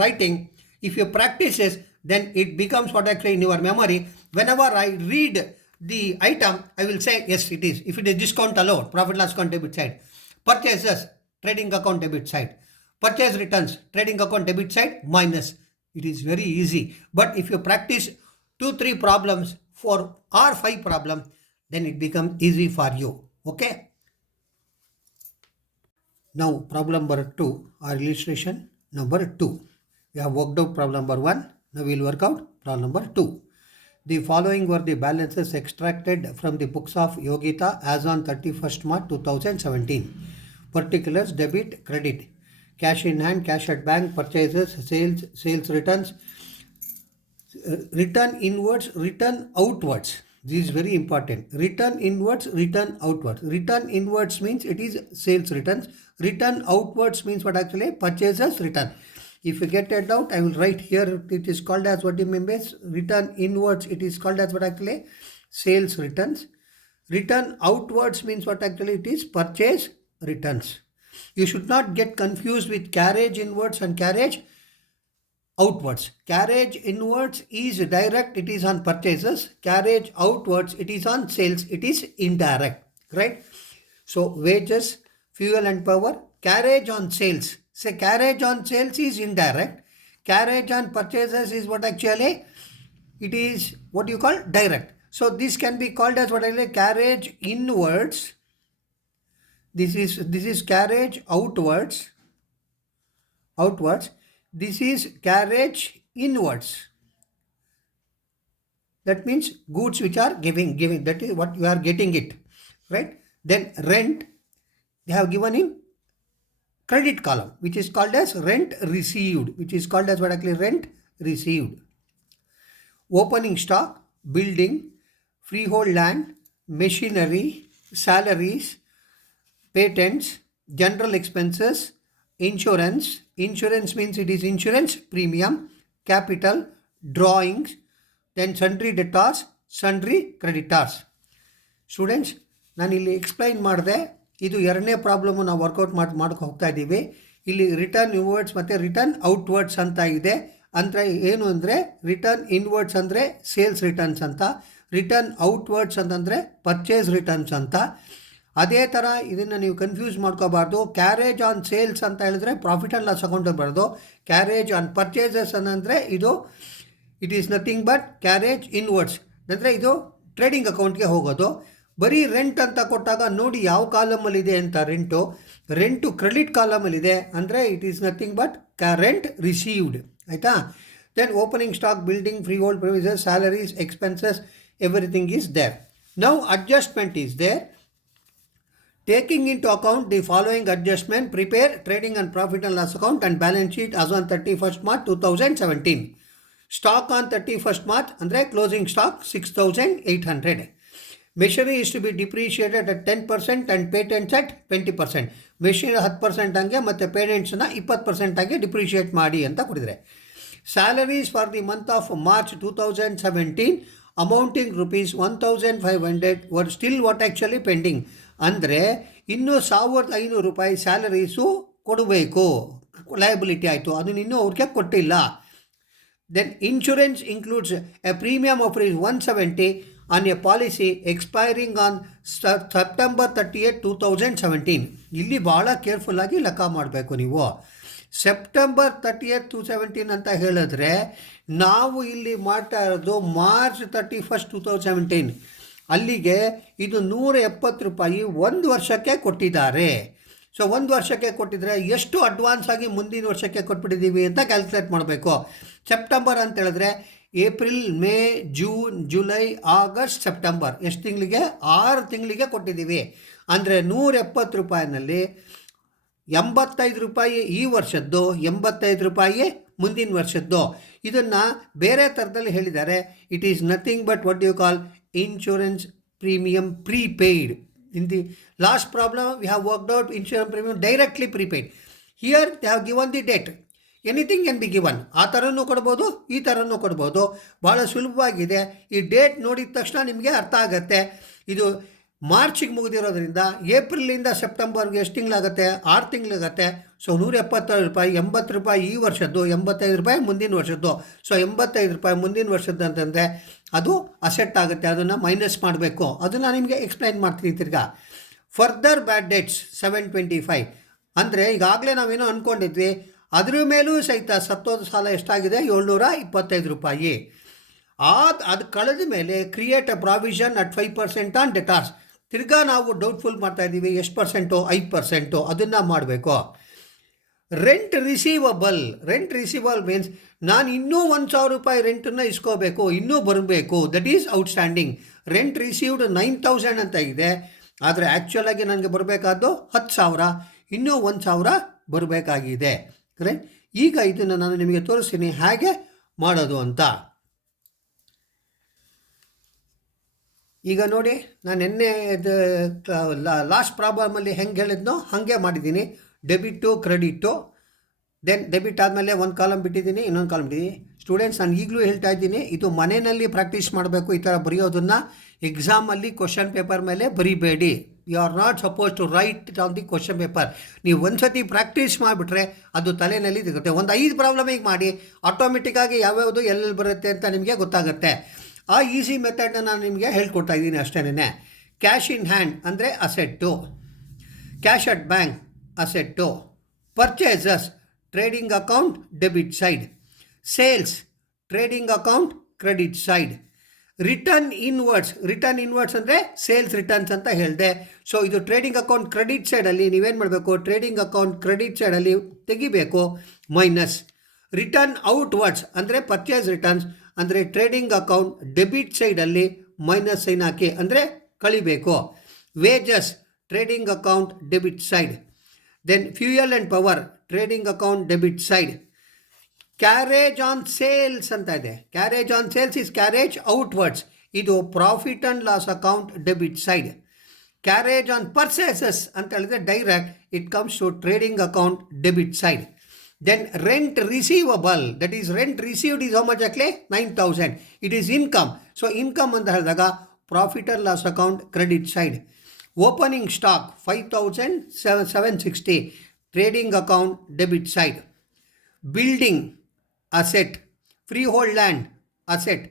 writing, if you practice this, then it becomes what actually in your memory. Whenever I read the item, I will say, yes, it is. If it is discount allowed, profit loss account debit side. Purchases, trading account debit side. Purchase returns, trading account debit side, minus. It is very easy. But if you practice 2-3 problems or 5 problems, then it becomes easy for you. Okay? Now problem number 2 or illustration number 2. We have worked out problem number 1. Now we will work out problem number 2. The following were the balances extracted from the books of Yogita as on 31st March 2017. Particulars: debit, credit, cash in hand, cash at bank, purchases, sales returns, return inwards, return outwards. This is very important. Return inwards, return outwards. Return inwards means it is sales returns. Return outwards means what actually? Purchases return. If you get a doubt, I will write here. It is called as what you mean by return inwards. It is called as what actually? Sales returns. Return outwards means what actually it is? Purchase returns. You should not get confused with carriage inwards and carriage outwards. Carriage inwards is direct, it is on purchases. Carriage outwards, it is on sales, it is indirect, right? So wages, fuel and power. Carriage on sales. Say carriage on sales is indirect. Carriage on purchases is what actually? It is what you call direct. So this can be called as what actually? Carriage inwards. This is carriage outwards. This is carriage inwards. That means goods which are giving. That is what you are getting it, right? Then rent, they have given in credit column, which is called as rent received. Rent received. Opening stock, building, freehold land, machinery, salaries, patents, general expenses, insurance. Insurance means it is insurance premium, capital, drawings, then sundry debtors, sundry creditors. Students, ನಾನು ಇಲ್ಲಿ ಎಕ್ಸ್ಪ್ಲೈನ್ ಮಾಡಿದೆ. ಇದು ಎರಡನೇ ಪ್ರಾಬ್ಲಮ್ಮು ನಾವು ವರ್ಕೌಟ್ ಮಾಡೋಕ್ಕೆ ಹೋಗ್ತಾ ಇದ್ದೀವಿ. ಇಲ್ಲಿ ರಿಟರ್ನ್ ಇನ್ವರ್ಡ್ಸ್ ಮತ್ತು ರಿಟರ್ನ್ ಔಟ್ವರ್ಡ್ಸ್ ಅಂತ ಇದೆ. ಅಂದರೆ ಏನು ಅಂದರೆ ರಿಟರ್ನ್ ಇನ್ವರ್ಡ್ಸ್ ಅಂದರೆ ಸೇಲ್ಸ್ ರಿಟರ್ನ್ಸ್ ಅಂತ, ರಿಟರ್ನ್ ಔಟ್ವರ್ಡ್ಸ್ ಅಂತಂದರೆ ಪರ್ಚೇಸ್ ರಿಟರ್ನ್ಸ್ ಅಂತ. ಅದೇ ಥರ ಇದನ್ನು ನೀವು ಕನ್ಫ್ಯೂಸ್ ಮಾಡ್ಕೋಬಾರ್ದು. ಕ್ಯಾರೇಜ್ ಆನ್ ಸೇಲ್ಸ್ ಅಂತ ಹೇಳಿದ್ರೆ ಪ್ರಾಫಿಟ್ ಆ್ಯಂಡ್ ಲಾಸ್ ಅಕೌಂಟ್ ಬರೋದು. ಕ್ಯಾರೇಜ್ ಆನ್ ಪರ್ಚೇಸಸ್ ಅಂದರೆ ಇದು it is nothing but carriage inwards, ಅಂದರೆ ಇದು ಟ್ರೇಡಿಂಗ್ ಅಕೌಂಟ್ಗೆ ಹೋಗೋದು. ಬರೀ ರೆಂಟ್ ಅಂತ ಕೊಟ್ಟಾಗ ನೋಡಿ ಯಾವ ಕಾಲಮಲ್ಲಿದೆ ಅಂತ. ರೆಂಟು ಕ್ರೆಡಿಟ್ ಕಾಲಮಲ್ಲಿದೆ, ಅಂದರೆ it is nothing but rent received. ಆಯಿತಾ? Then opening stock, building, free hold premises, salaries, expenses, everything is there. Now adjustment is there. Taking into account the following adjustment, prepare trading and profit and loss account and balance sheet as on 31st March 2017. Stock on 31st March, andre closing stock 6,800. Machinery is to be depreciated at 10% and patents at 20%. Machinery 10% ಹಂಗೆ ಮತ್ತು ಪೇಟೆಂಟ್ಸ್ನ 20% ಆಗಿ ಡಿಪ್ರಿಷಿಯೇಟ್ ಮಾಡಿ ಅಂತ ಕೊಟ್ಟಿದ್ದಾರೆ. Salaries for the month of March 2017 amounting rupees 1,500 were still what actually pending. ಅಂದರೆ ಇನ್ನೂ 1,500 ರೂಪಾಯಿ ಸ್ಯಾಲರೀಸು ಕೊಡಬೇಕು, ಲಯಬಿಲಿಟಿ ಆಯಿತು, ಅದನ್ನು ಇನ್ನೂ ಅವ್ರಿಗೆ ಕೊಟ್ಟಿಲ್ಲ. Then insurance includes a premium of ₹170 on a policy expiring on September 30, 2017. ಇಲ್ಲಿ ಭಾಳ ಕೇರ್ಫುಲ್ಲಾಗಿ ಲೆಕ್ಕ ಮಾಡಬೇಕು ನೀವು. ಸೆಪ್ಟೆಂಬರ್ 30, 2017 ಅಂತ ಹೇಳಿದ್ರೆ ನಾವು ಇಲ್ಲಿ ಮಾಡ್ತಾ ಇರೋದು ಮಾರ್ಚ್ 31, 2017. ಅಲ್ಲಿಗೆ ಇದು ₹170 1 ವರ್ಷಕ್ಕೆ ಕೊಟ್ಟಿದ್ದಾರೆ. ಸೊ ಒಂದು ವರ್ಷಕ್ಕೆ ಕೊಟ್ಟಿದ್ರೆ ಎಷ್ಟು ಅಡ್ವಾನ್ಸ್ ಆಗಿ ಮುಂದಿನ ವರ್ಷಕ್ಕೆ ಕೊಟ್ಬಿಟ್ಟಿದ್ದೀವಿ ಅಂತ ಕ್ಯಾಲ್ಕುಲೇಟ್ ಮಾಡಬೇಕು. ಸೆಪ್ಟೆಂಬರ್ ಅಂತ ಹೇಳಿದ್ರೆ April, May, June, July, August, September ಎಷ್ಟು ತಿಂಗಳಿಗೆ? 6 ತಿಂಗಳಿಗೆ ಕೊಟ್ಟಿದ್ದೀವಿ. ಅಂದರೆ 170 ರೂಪಾಯಿನಲ್ಲಿ 85 ರೂಪಾಯಿ ಈ ವರ್ಷದ್ದು, 85 ರೂಪಾಯಿ ಮುಂದಿನ ವರ್ಷದ್ದು. ಇದನ್ನು ಬೇರೆ ಥರದಲ್ಲಿ ಹೇಳಿದ್ದಾರೆ. It is nothing but what you call insurance premium prepaid. In the last problem we have worked out insurance premium directly prepaid. Here they have given the date. Anything can be given. ಆ ಥರನೂ ಕೊಡ್ಬೋದು, ಈ ಥರನೂ ಕೊಡ್ಬೋದು. ಭಾಳ ಸುಲಭವಾಗಿದೆ. ಈ ಡೇಟ್ ನೋಡಿದ ತಕ್ಷಣ ನಿಮಗೆ ಅರ್ಥ ಆಗುತ್ತೆ. ಇದು ಮಾರ್ಚಿಗೆ ಮುಗಿದಿರೋದ್ರಿಂದ ಏಪ್ರಿಲಿಂದ ಸೆಪ್ಟೆಂಬರ್ಗೆ ಎಷ್ಟು ತಿಂಗಳಾಗುತ್ತೆ? 6 ತಿಂಗಳಾಗುತ್ತೆ. ಸೊ 170 ರೂಪಾಯಿ, 80 ರೂಪಾಯಿ ಈ ವರ್ಷದ್ದು, 85 ರೂಪಾಯಿ ಮುಂದಿನ ವರ್ಷದ್ದು. ಸೊ 85 ರೂಪಾಯಿ ಮುಂದಿನ ವರ್ಷದ್ದು ಅಂತಂದರೆ ಅದು ಅಸೆಟ್ ಆಗುತ್ತೆ. ಅದನ್ನು ಮೈನಸ್ ಮಾಡಬೇಕು. ಅದನ್ನು ನಿಮಗೆ ಎಕ್ಸ್ಪ್ಲೈನ್ ಮಾಡ್ತೀನಿ ತಿರ್ಗಾ. Further bad dates 725. ಅಂದರೆ ಈಗಾಗಲೇ ನಾವೇನೋ ಅಂದ್ಕೊಂಡಿದ್ವಿ, ಅದ್ರ ಮೇಲೂ ಸಹಿತ ಸತ್ತೋದ ಸಾಲ ಎಷ್ಟಾಗಿದೆ? 725 ರೂಪಾಯಿ. ಅದು ಕಳೆದ ಮೇಲೆ create a provision at 5% on debtors. ತಿರ್ಗಾ ನಾವು ಡೌಟ್ಫುಲ್ ಮಾಡ್ತಾಯಿದ್ದೀವಿ. ಎಷ್ಟು ಪರ್ಸೆಂಟು? 5%. ಅದನ್ನು ಮಾಡಬೇಕು. Rent receivable. Rent receivable means ನಾನು ಇನ್ನೂ 1,000 ರೂಪಾಯಿ ರೆಂಟನ್ನು ಇಸ್ಕೋಬೇಕು, ಇನ್ನೂ ಬರಬೇಕು. That is outstanding. Rent received 9,000 ಅಂತ ಇದೆ. ಆದರೆ ಆ್ಯಕ್ಚುಲಾಗಿ ನನಗೆ ಬರಬೇಕಾದ್ದು 10,000. ಇನ್ನೂ 1,000 ಬರಬೇಕಾಗಿದೆ. ಕರೆಕ್ಟ್. ಈಗ ಇದನ್ನು ನಾನು ನಿಮಗೆ ತೋರಿಸ್ತೀನಿ ಹೇಗೆ ಮಾಡೋದು ಅಂತ. ಈಗ ನೋಡಿ, ನಾನು ನಿನ್ನೆ ಲಾಸ್ಟ್ ಪ್ರಾಬ್ಲಮಲ್ಲಿ ಹೆಂಗೆ ಹೇಳಿದ್ನೋ ಹಾಗೆ ಮಾಡಿದ್ದೀನಿ. ಡೆಬಿಟು, ಕ್ರೆಡಿಟು, ದೆನ್ ಡೆಬಿಟ್ ಆದಮೇಲೆ ಒಂದು ಕಾಲಮ್ ಬಿಟ್ಟಿದ್ದೀನಿ, ಇನ್ನೊಂದು ಕಾಲಮ್ ಬಿಟ್ಟಿದ್ದೀನಿ. ಸ್ಟೂಡೆಂಟ್ಸ್, ನಾನು ಈಗಲೂ ಹೇಳ್ತಾ ಇದ್ದೀನಿ, ಇದು ಮನೆಯಲ್ಲಿ ಪ್ರಾಕ್ಟೀಸ್ ಮಾಡಬೇಕು. ಈ ಥರ ಬರೆಯೋದನ್ನು ಎಕ್ಸಾಮಲ್ಲಿ ಕ್ವಶನ್ ಪೇಪರ್ ಮೇಲೆ ಬರಿಬೇಡಿ. You are not suppose to write it on the question paper. ನೀವು ಒಂದು ಸತಿ ಪ್ರಾಕ್ಟೀಸ್ ಮಾಡಿಬಿಟ್ರೆ ಅದು ತಲೆಯಲ್ಲಿ ಸಿಗುತ್ತೆ. ಒಂದು 5 ಪ್ರಾಬ್ಲಮಿಗೆ ಮಾಡಿ ಆಟೋಮೆಟಿಕ್ಕಾಗಿ ಯಾವ್ಯಾವುದು ಎಲ್ಲೆಲ್ಲಿ ಬರುತ್ತೆ ಅಂತ ನಿಮಗೆ ಗೊತ್ತಾಗುತ್ತೆ. ಆ ಈಸಿ ಮೆಥಡನ್ನ ನಾನು ನಿಮಗೆ ಹೇಳ್ಕೊಡ್ತಾ ಇದ್ದೀನಿ ಅಷ್ಟೇನೆ. ಕ್ಯಾಶ್ ಇನ್ ಹ್ಯಾಂಡ್ ಅಂದರೆ asset, cash at bank asset, purchases trading account debit side, sales trading account credit side, return inwards ಅಂದರೆ ಸೇಲ್ಸ್ ರಿಟರ್ನ್ಸ್ ಅಂತ ಹೇಳಿದೆ. ಸೊ ಇದು ಟ್ರೇಡಿಂಗ್ ಅಕೌಂಟ್ ಕ್ರೆಡಿಟ್ ಸೈಡಲ್ಲಿ ನೀವೇನು ಮಾಡಬೇಕು? ಟ್ರೇಡಿಂಗ್ ಅಕೌಂಟ್ ಕ್ರೆಡಿಟ್ ಸೈಡಲ್ಲಿ ತೆಗಿಬೇಕು ಮೈನಸ್. ರಿಟರ್ನ್ ಔಟ್ವರ್ಡ್ಸ್ ಅಂದರೆ ಪರ್ಚೇಸ್ ರಿಟರ್ನ್ಸ್ ಅಂದರೆ ಟ್ರೇಡಿಂಗ್ ಅಕೌಂಟ್ ಡೆಬಿಟ್ ಸೈಡಲ್ಲಿ ಮೈನಸ್ ಸೈನ್ ಹಾಕಿ ಅಂದರೆ ಕಳಿಬೇಕು. Wages trading account debit side. Then fuel and power trading account debit side. Carriage on sales ಅಂತ ಇದೆ. Carriage on sales is carriage outwards. ಇದು profit and loss account debit side. Carriage on purchases ಅಂತ ಹೇಳಿದ್ರೆ direct it comes to trading account debit side. Then rent receivable, that is rent received is how much actually? 9,000. It is income. So income ಅಂತ ಹೇಳಿದಾಗ profit and loss account credit side. Opening stock 5,760 trading account debit side. Building asset, freehold land asset,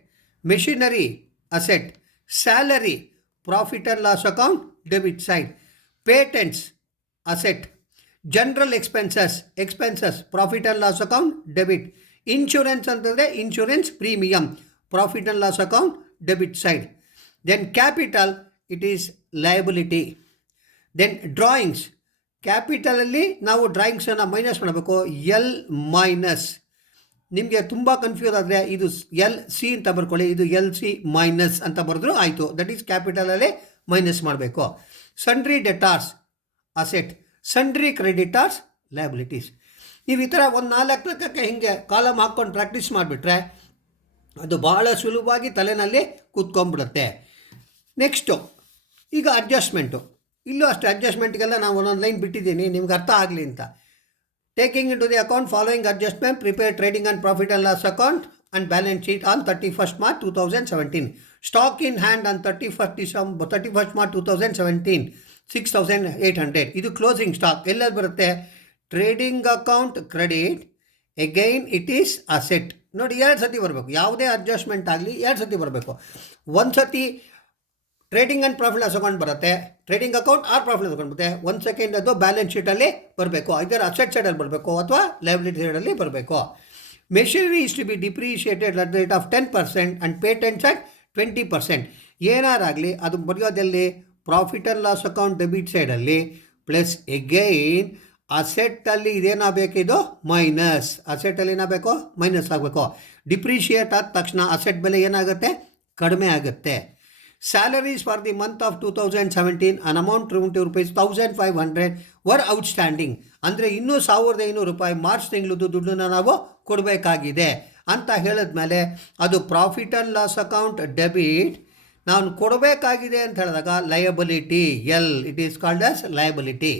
machinery asset, salary profit and loss account debit side. Patents asset. General expenses profit and loss account debit. Insurance ಅಂತಂದರೆ insurance premium profit and loss account debit side. Then capital it is liability. Then drawings, ಕ್ಯಾಪಿಟಲಲ್ಲಿ ನಾವು ಡ್ರಾಯಿಂಗ್ಸನ್ನು ಮೈನಸ್ ಮಾಡಬೇಕು. L minus. ನಿಮಗೆ ತುಂಬ ಕನ್ಫ್ಯೂಸ್ ಆದರೆ ಇದು LC ಅಂತ ಬರ್ಕೊಳ್ಳಿ, ಇದು LC ಮೈನಸ್ ಅಂತ ಬರೆದ್ರು ಆಯಿತು. ದಟ್ ಈಸ್ ಕ್ಯಾಪಿಟಲಲ್ಲೇ ಮೈನಸ್ ಮಾಡಬೇಕು. Sundry debtors asset, sundry creditors liabilities. ನೀವು ಈ ಥರ ಒಂದು 4 ಲೆಕ್ಕಕ್ಕೆ ಹಿಂಗೆ ಕಾಲಮ್ ಹಾಕ್ಕೊಂಡು ಪ್ರಾಕ್ಟೀಸ್ ಮಾಡಿಬಿಟ್ರೆ ಅದು ಭಾಳ ಸುಲಭವಾಗಿ ತಲೆಯಲ್ಲಿ ಕೂತ್ಕೊಂಡ್ಬಿಡುತ್ತೆ. ನೆಕ್ಸ್ಟು ಈಗ ಅಡ್ಜಸ್ಟ್ಮೆಂಟು. ಇಲ್ಲೂ ಅಷ್ಟೇ ಅಡ್ಜಸ್ಟ್ಮೆಂಟ್ಗೆಲ್ಲ ನಾನು ಒಂದೊಂದು ಲೈನ್ ಬಿಟ್ಟಿದ್ದೀನಿ ನಿಮ್ಗೆ ಅರ್ಥ ಆಗಲಿ ಅಂತ. Taking into the account following adjustment, prepare trading and profit and loss account and balance sheet on 31st March 2017. Stock in hand on 31st March 2017 6,800. ಇದು ಕ್ಲೋಸಿಂಗ್ ಸ್ಟಾಕ್. ಎಲ್ಲಲ್ಲಿ ಬರುತ್ತೆ? Trading account credit, again it is asset. ನೋಡಿ 2 ಸತಿ ಬರಬೇಕು. ಯಾವುದೇ ಅಡ್ಜಸ್ಟ್ಮೆಂಟ್ ಆಗಲಿ 2 ಸತಿ ಬರಬೇಕು. ಒಂದು ಸತಿ trading and profit loss account ಬರುತ್ತೆ, trading account or profit loss account ಬರುತ್ತೆ. 1 ಸೆಕೆಂಡ್ ಅದು ಬ್ಯಾಲೆನ್ಸ್ ಶೀಟಲ್ಲಿ ಬರಬೇಕು, ಇದರ ಅಸೆಟ್ ಸೈಡಲ್ಲಿ ಬರಬೇಕು ಅಥವಾ ಲಯಬಿಲಿಟಿ ಸೈಡಲ್ಲಿ ಬರಬೇಕು. Machinery is to be depreciated at the rate of 10% and patents at 20%. ಏನಾರಾಗಲಿ ಅದು ಬರೆಯೋದಲ್ಲಿ profit and loss account debit ಸೈಡಲ್ಲಿ, ಪ್ಲಸ್ ಎಗೈನ್ ಅಸೆಟ್ಟಲ್ಲಿ ಇದೇನಾಗಬೇಕು, ಇದು ಮೈನಸ್. ಅಸೆಟ್ಟಲ್ಲಿ ಏನಾಗಬೇಕು, ಮೈನಸ್ ಆಗಬೇಕು. ಡಿಪ್ರಿಷಿಯೇಟ್ ಆದ ತಕ್ಷಣ ಅಸೆಟ್ ಬೆಲೆ ಏನಾಗುತ್ತೆ, ಕಡಿಮೆ ಆಗುತ್ತೆ. Salaries for the month of 2017 an amount rupees 1500 var outstanding. ಅಂದರೆ ಇನ್ನೂ 1500 ರೂಪಾಯಿ ಮಾರ್ಚ್ ತಿಂಗಳದ್ದು ದುಡ್ಡನ್ನು ನಾವು ಕೊಡಬೇಕಾಗಿದೆ ಅಂತ ಹೇಳಿದ್ಮೇಲೆ ಅದು profit and loss account debit. ನಾನು ಕೊಡಬೇಕಾಗಿದೆ ಅಂತ ಹೇಳಿದಾಗ liability, it is called as liability.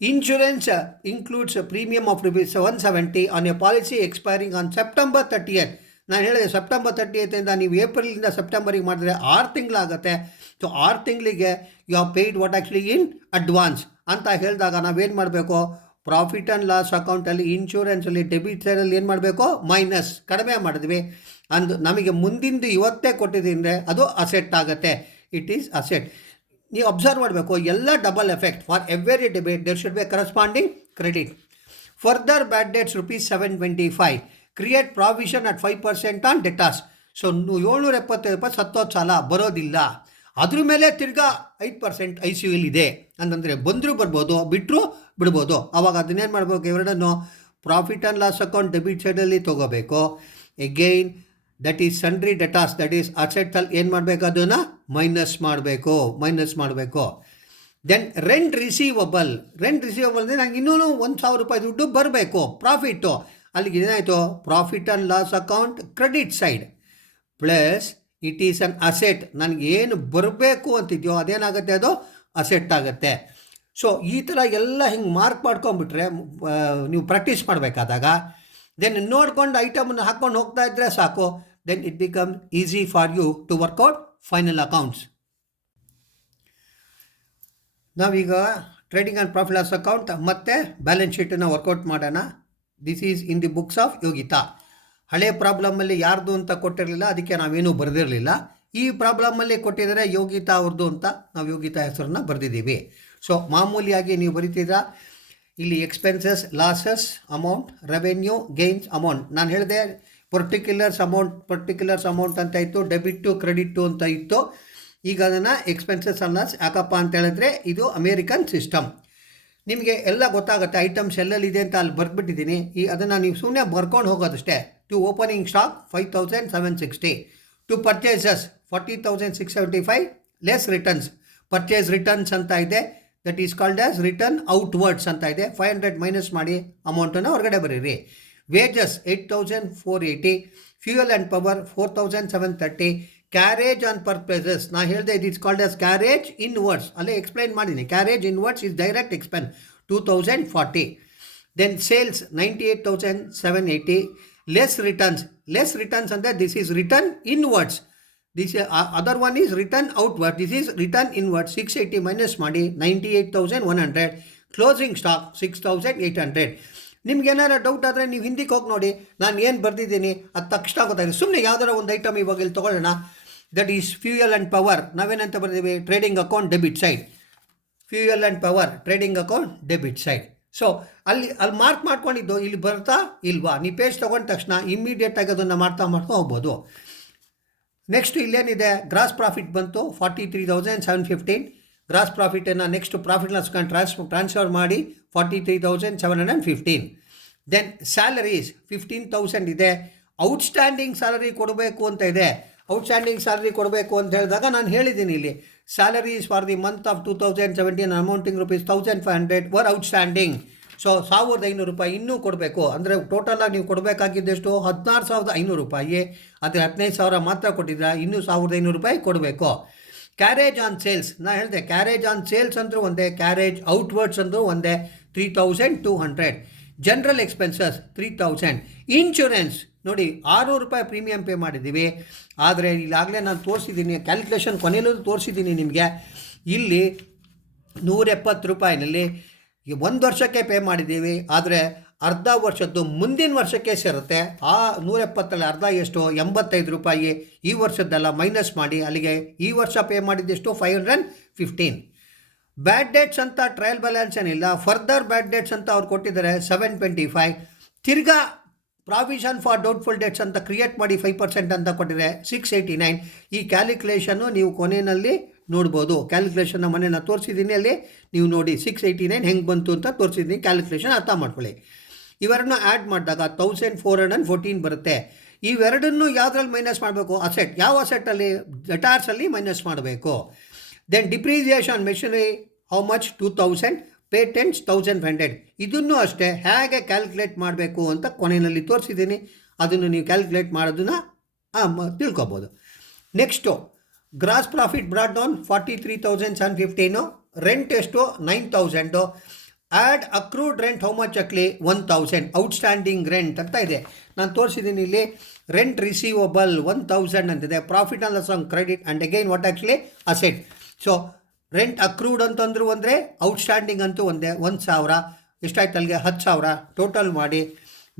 Insurance includes premium of rupees 170 on a policy expiring on September 30th. ನಾನು ಹೇಳಿದೆ ಸೆಪ್ಟೆಂಬರ್ 30th ನೀವು ಏಪ್ರಿಲಿಂದ ಸೆಪ್ಟೆಂಬರಿಗೆ ಮಾಡಿದ್ರೆ 6 ತಿಂಗಳಾಗುತ್ತೆ. ಸೊ 6 ತಿಂಗಳಿಗೆ you are paid what actually in advance ಅಂತ ಹೇಳಿದಾಗ ನಾವೇನು ಮಾಡಬೇಕು, ಪ್ರಾಫಿಟ್ ಆ್ಯಂಡ್ ಲಾಸ್ ಅಕೌಂಟಲ್ಲಿ ಇನ್ಶೂರೆನ್ಸಲ್ಲಿ ಡೆಬಿಟ್ ಸೈಡಲ್ಲಿ ಏನು ಮಾಡಬೇಕು, ಮೈನಸ್ ಕಡಿಮೆ ಮಾಡಿದ್ವಿ. ಅಂದು ನಮಗೆ ಮುಂದಿಂದು ಇವತ್ತೇ ಕೊಟ್ಟಿದ್ದೀನಿ ಅದು ಅಸೆಟ್ ಆಗುತ್ತೆ. It is asset. ನೀವು ಅಬ್ಸರ್ವ್ ಮಾಡಬೇಕು, ಎಲ್ಲ double effect. For every debit there should be corresponding credit. Further bad debts rupees 725. Create provision at 5% on debtors. So 775 ರೂಪಾಯಿ ಸತ್ತೋದು ಸಾಲ ಬರೋದಿಲ್ಲ, ಅದ್ರ ಮೇಲೆ ತಿರ್ಗಾ 5% ICU ಇದೆ ಅಂತಂದರೆ ಬಂದರೂ ಬರ್ಬೋದು, ಬಿಟ್ಟರು ಬಿಡ್ಬೋದು. ಆವಾಗ ಅದನ್ನೇನು ಮಾಡಬೇಕು, ಎರಡನ್ನು profit and loss account debit ಸೈಡಲ್ಲಿ ತೊಗೋಬೇಕು. Again that is sundry debtors, that is ಅಸೆಟ್ಸಲ್ಲಿ ಏನು ಮಾಡಬೇಕು, ಅದನ್ನು ಮೈನಸ್ ಮಾಡಬೇಕು. ದೆನ್ ರೆಂಟ್ ರಿಸೀವಬಲ್ ಅಂದರೆ ನಂಗೆ ಇನ್ನೂ 1000 ರೂಪಾಯಿ ದುಡ್ಡು ಬರಬೇಕು, ಪ್ರಾಫಿಟ್ಟು. ಅಲ್ಲಿಗೆ ಏನಾಯಿತು, profit and loss account credit side plus it is an asset. ನನಗೆ ಏನು ಬರಬೇಕು ಅಂತಿದೆಯೋ ಅದೇನಾಗುತ್ತೆ, ಅದು ಅಸೆಟ್ ಆಗುತ್ತೆ. ಸೊ ಈ ಥರ ಎಲ್ಲ ಹಿಂಗೆ ಮಾರ್ಕ್ ಮಾಡ್ಕೊಂಬಿಟ್ರೆ ನೀವು ಪ್ರಾಕ್ಟೀಸ್ ಮಾಡಬೇಕಾದಾಗ ದೆನ್ ನೋಡ್ಕೊಂಡು ಐಟಮನ್ನು ಹಾಕ್ಕೊಂಡು ಹೋಗ್ತಾ ಇದ್ದರೆ ಸಾಕು. Then it become easy for you to work out final accounts. ನಾವೀಗ trading and profit loss account ಮತ್ತು ಬ್ಯಾಲೆನ್ಸ್ ಶೀಟನ್ನು ವರ್ಕೌಟ್ ಮಾಡೋಣ. This is in the books of Yogita. ಹಳೆ ಪ್ರಾಬ್ಲಮಲ್ಲಿ ಯಾರ್ದು ಅಂತ ಕೊಟ್ಟಿರಲಿಲ್ಲ, ಅದಕ್ಕೆ ನಾವೇನೂ ಬರೆದಿರಲಿಲ್ಲ. ಈ ಪ್ರಾಬ್ಲಮಲ್ಲಿ ಕೊಟ್ಟಿದ್ದಾರೆ ಯೋಗಿತಾ ಅವ್ರದ್ದು ಅಂತ ನಾವು ಯೋಗಿತಾ ಹೆಸರನ್ನ ಬರೆದಿದ್ದೀವಿ. ಸೊ ಮಾಮೂಲಿಯಾಗಿ ನೀವು ಬರೀತಿದ್ರ ಇಲ್ಲಿ expenses, losses amount, revenue, gains amount. ನಾನು ಹೇಳಿದೆ ಪರ್ಟಿಕ್ಯುಲರ್ಸ್ ಅಮೌಂಟ್ ಅಂತ ಇತ್ತು, ಡೆಬಿಟ್ಟು ಕ್ರೆಡಿಟ್ಟು ಅಂತ ಇತ್ತು. ಈಗ ಅದನ್ನು ಎಕ್ಸ್ಪೆನ್ಸಸ್ ಅನ್ನ ಯಾಕಪ್ಪ ಅಂತ ಹೇಳಿದ್ರೆ ಇದು ಅಮೇರಿಕನ್ ಸಿಸ್ಟಮ್. ನಿಮಗೆ ಎಲ್ಲ ಗೊತ್ತಾಗುತ್ತೆ, ಐಟಮ್ಸ್ ಎಲ್ಲೆಲ್ಲಿದೆ ಅಂತ ಅಲ್ಲಿ ಬರ್ಬಿಟ್ಟಿದ್ದೀನಿ. ಅದನ್ನು ನೀವು ಸುಮ್ಮನೆ ಬರ್ಕೊಂಡು ಹೋಗೋದಷ್ಟೇ. To opening stock 5760, to purchases 40,675 less returns. Purchase returns ಅಂತ ಇದೆ, that is called as return outwards ಅಂತ ಇದೆ. 500 ಮೈನಸ್ ಮಾಡಿ ಅಮೌಂಟನ್ನು ಹೊರಗಡೆ ಬರೀರಿ. Wages 8,480, fuel and power 4,730, carriage on purchases ನಾ ಹೇಳಿದೆ it is called as carriage inwards. ಅಲ್ಲೇ ಎಕ್ಸ್ಪ್ಲೈನ್ ಮಾಡಿದ್ದೀನಿ. Carriage inwards is direct expense 2,040. Then sales 98,780. Less returns ಅಂದರೆ this is return inwards. This other one is return outward, this is return inward. 680 minus ಮಾಡಿ 98,100. Closing stock 6,800. ನಿಮ್ಗೆ ಏನಾರ ಡೌಟ್ ಆದರೆ ನೀವು ಹಿಂದಿಗೆ ಹೋಗಿ ನೋಡಿ, ನಾನು ಏನು ಬರೆದಿದ್ದೀನಿ ಅದು ತಕ್ಷಣ ಗೊತ್ತಾಗಿದೆ. ಸುಮ್ಮನೆ ಯಾವ್ದಾರ ಒಂದು ಐಟಮ್ ಇವಾಗ ಇಲ್ಲಿ ತೊಗೊಳ್ಳೋಣ. That is fuel and power. ನಾವೇನಂತ ಬರೆದೀವಿ, trading account debit side. Fuel and power trading account debit side. So ಅಲ್ಲಿ ಮಾರ್ಕ್ ಮಾಡ್ಕೊಂಡಿದ್ದು ಇಲ್ಲಿ ಬರ್ತಾ ಇಲ್ವಾ, ನೀವು ಪೇಜ್ ತೊಗೊಂಡ ತಕ್ಷಣ ಇಮ್ಮಿಡಿಯೇಟಾಗಿ ಅದನ್ನು ಮಾಡ್ತಾ ಹೋಗ್ಬೋದು. ನೆಕ್ಸ್ಟ್ ಇಲ್ಲೇನಿದೆ, ಗ್ರಾಸ್ ಪ್ರಾಫಿಟ್ ಬಂತು 43,715. ಗ್ರಾಸ್ ಪ್ರಾಫಿಟನ್ನು next profit loss account transfer ಮಾಡಿ 43,715. ದೆನ್ ಸ್ಯಾಲರೀಸ್ 15,000 ಇದೆ. ಔಟ್ಸ್ಟ್ಯಾಂಡಿಂಗ್ ಸ್ಯಾಲರಿ ಕೊಡಬೇಕು ಅಂತ ಇದೆ. ಔಟ್ಸ್ಟ್ಯಾಂಡಿಂಗ್ ಸ್ಯಾಲರಿ ಕೊಡಬೇಕು ಅಂತ ಹೇಳಿದಾಗ ನಾನು ಹೇಳಿದ್ದೀನಿ ಇಲ್ಲಿ, salaries for the month of 2017 amounting rupees 1,500 var outstanding. So 1,500 ರೂಪಾಯಿ ಇನ್ನೂ ಕೊಡಬೇಕು. ಅಂದರೆ ಟೋಟಲಾಗಿ ನೀವು ಕೊಡಬೇಕಾಗಿದ್ದೆಷ್ಟು 16,500 ರೂಪಾಯಿ. ಆದರೆ 15,000 ಮಾತ್ರ ಕೊಟ್ಟಿದ್ರೆ ಇನ್ನೂ 1,500 ರೂಪಾಯಿ ಕೊಡಬೇಕು. ಕ್ಯಾರೇಜ್ ಆನ್ ಸೇಲ್ಸ್ ನಾ ಹೇಳಿದೆ, ಕ್ಯಾರೇಜ್ ಆನ್ ಸೇಲ್ಸ್ ಅಂದರೂ ಒಂದೇ, ಕ್ಯಾರೇಜ್ ಔಟ್ವರ್ಡ್ಸ್ ಅಂದರೂ ಒಂದೇ, 3,200. General expenses 3,000. ಇನ್ಶೂರೆನ್ಸ್ ನೋಡಿ 600 ರೂಪಾಯಿ ಪ್ರೀಮಿಯಂ ಪೇ ಮಾಡಿದ್ದೀವಿ. ಆದರೆ ಇಲ್ಲಾಗಲೇ ನಾನು ತೋರಿಸಿದ್ದೀನಿ, ಕ್ಯಾಲ್ಕುಲೇಷನ್ ಕೊನೆಯಲ್ಲೂ ತೋರಿಸಿದ್ದೀನಿ ನಿಮಗೆ. ಇಲ್ಲಿ 170 ರೂಪಾಯಿನಲ್ಲಿ 1 ವರ್ಷಕ್ಕೆ ಪೇ ಮಾಡಿದ್ದೀವಿ. ಆದರೆ ಅರ್ಧ ವರ್ಷದ್ದು ಮುಂದಿನ ವರ್ಷಕ್ಕೆ ಸೇರುತ್ತೆ. ಆ 170ರಲ್ಲಿ ಅರ್ಧ ಎಷ್ಟು, 85 ರೂಪಾಯಿ. ಈ ವರ್ಷದ್ದೆಲ್ಲ ಮೈನಸ್ ಮಾಡಿ ಅಲ್ಲಿಗೆ ಈ ವರ್ಷ ಪೇ ಮಾಡಿದ್ದೆಷ್ಟು 515. ಬ್ಯಾಡ್ ಡೇಟ್ಸ್ ಅಂತ ಟ್ರಯಲ್ ಬ್ಯಾಲೆನ್ಸ್ ಏನಿಲ್ಲ. ಫರ್ದರ್ ಬ್ಯಾಡ್ ಡೇಟ್ಸ್ ಅಂತ ಅವ್ರು ಕೊಟ್ಟಿದ್ದಾರೆ 725. ತಿರ್ಗಾ ಪ್ರಾವಿಷನ್ ಫಾರ್ ಡೌಟ್ಫುಲ್ ಡೇಟ್ಸ್ ಅಂತ ಕ್ರಿಯೇಟ್ ಮಾಡಿ 5% ಅಂತ ಕೊಟ್ಟಿದ್ದಾರೆ 689. ಈ ಕ್ಯಾಲ್ಕುಲೇಷನ್ನು ನೀವು ಕೊನೆಯಲ್ಲಿ ನೋಡ್ಬೋದು. ಕ್ಯಾಲ್ಕುಲೇಷನ್ನ ಮೊನ್ನೆ ನಾನು ತೋರಿಸಿದ್ದೀನಿ, ಅಲ್ಲಿ ನೀವು ನೋಡಿ 689 ಹೆಂಗೆ ಬಂತು ಅಂತ ತೋರಿಸಿದ್ದೀನಿ. ಕ್ಯಾಲ್ಕುಲೇಷನ್ ಅರ್ಥ ಮಾಡ್ಕೊಳ್ಳಿ. ಇವೆರಡನ್ನ ಆ್ಯಡ್ ಮಾಡಿದಾಗ 1414 ಬರುತ್ತೆ. ಇವೆರಡನ್ನು ಯಾವುದ್ರಲ್ಲಿ ಮೈನಸ್ ಮಾಡಬೇಕು? ಅಸೆಟ್. ಯಾವ ಅಸೆಟ್ಟಲ್ಲಿ? ಡೆಟಾರ್ಸಲ್ಲಿ ಮೈನಸ್ ಮಾಡಬೇಕು. Then depreciation machinery how much? 2000. Patents 1500. ಇದನ್ನು ಅಷ್ಟೇ ಹೇಗೆ ಕ್ಯಾಲ್ಕುಲೇಟ್ ಮಾಡಬೇಕು ಅಂತ ಕೊನೆಯಲ್ಲಿ ತೋರಿಸಿದ್ದೀನಿ. ಅದನ್ನು ನೀವು ಕ್ಯಾಲ್ಕುಲೇಟ್ ಮಾಡೋದನ್ನು ತಿಳ್ಕೊಬೋದು. Next gross profit brought down 43,715. Rent ಎಷ್ಟು? 9,000. Add accrued rent how much actually? 1,000. Outstanding rent ಅಂತ ಇದೆ, ನಾನು ತೋರಿಸಿದ್ದೀನಿ ಇಲ್ಲಿ. ರೆಂಟ್ ರಿಸೀವಬಲ್ 1,000 ಅಂತಿದೆ. Profit and loss on credit and again what actually? Asset. So rent accrued ಅಂತಂದ್ರು ಒಂದೇ, ಔಟ್ಸ್ಟ್ಯಾಂಡಿಂಗ್ ಅಂತೂ ಒಂದೇ. 1,000 ಎಷ್ಟಾಯ್ತು ಅಲ್ಲಿಗೆ? 10,000. ಟೋಟಲ್ ಮಾಡಿ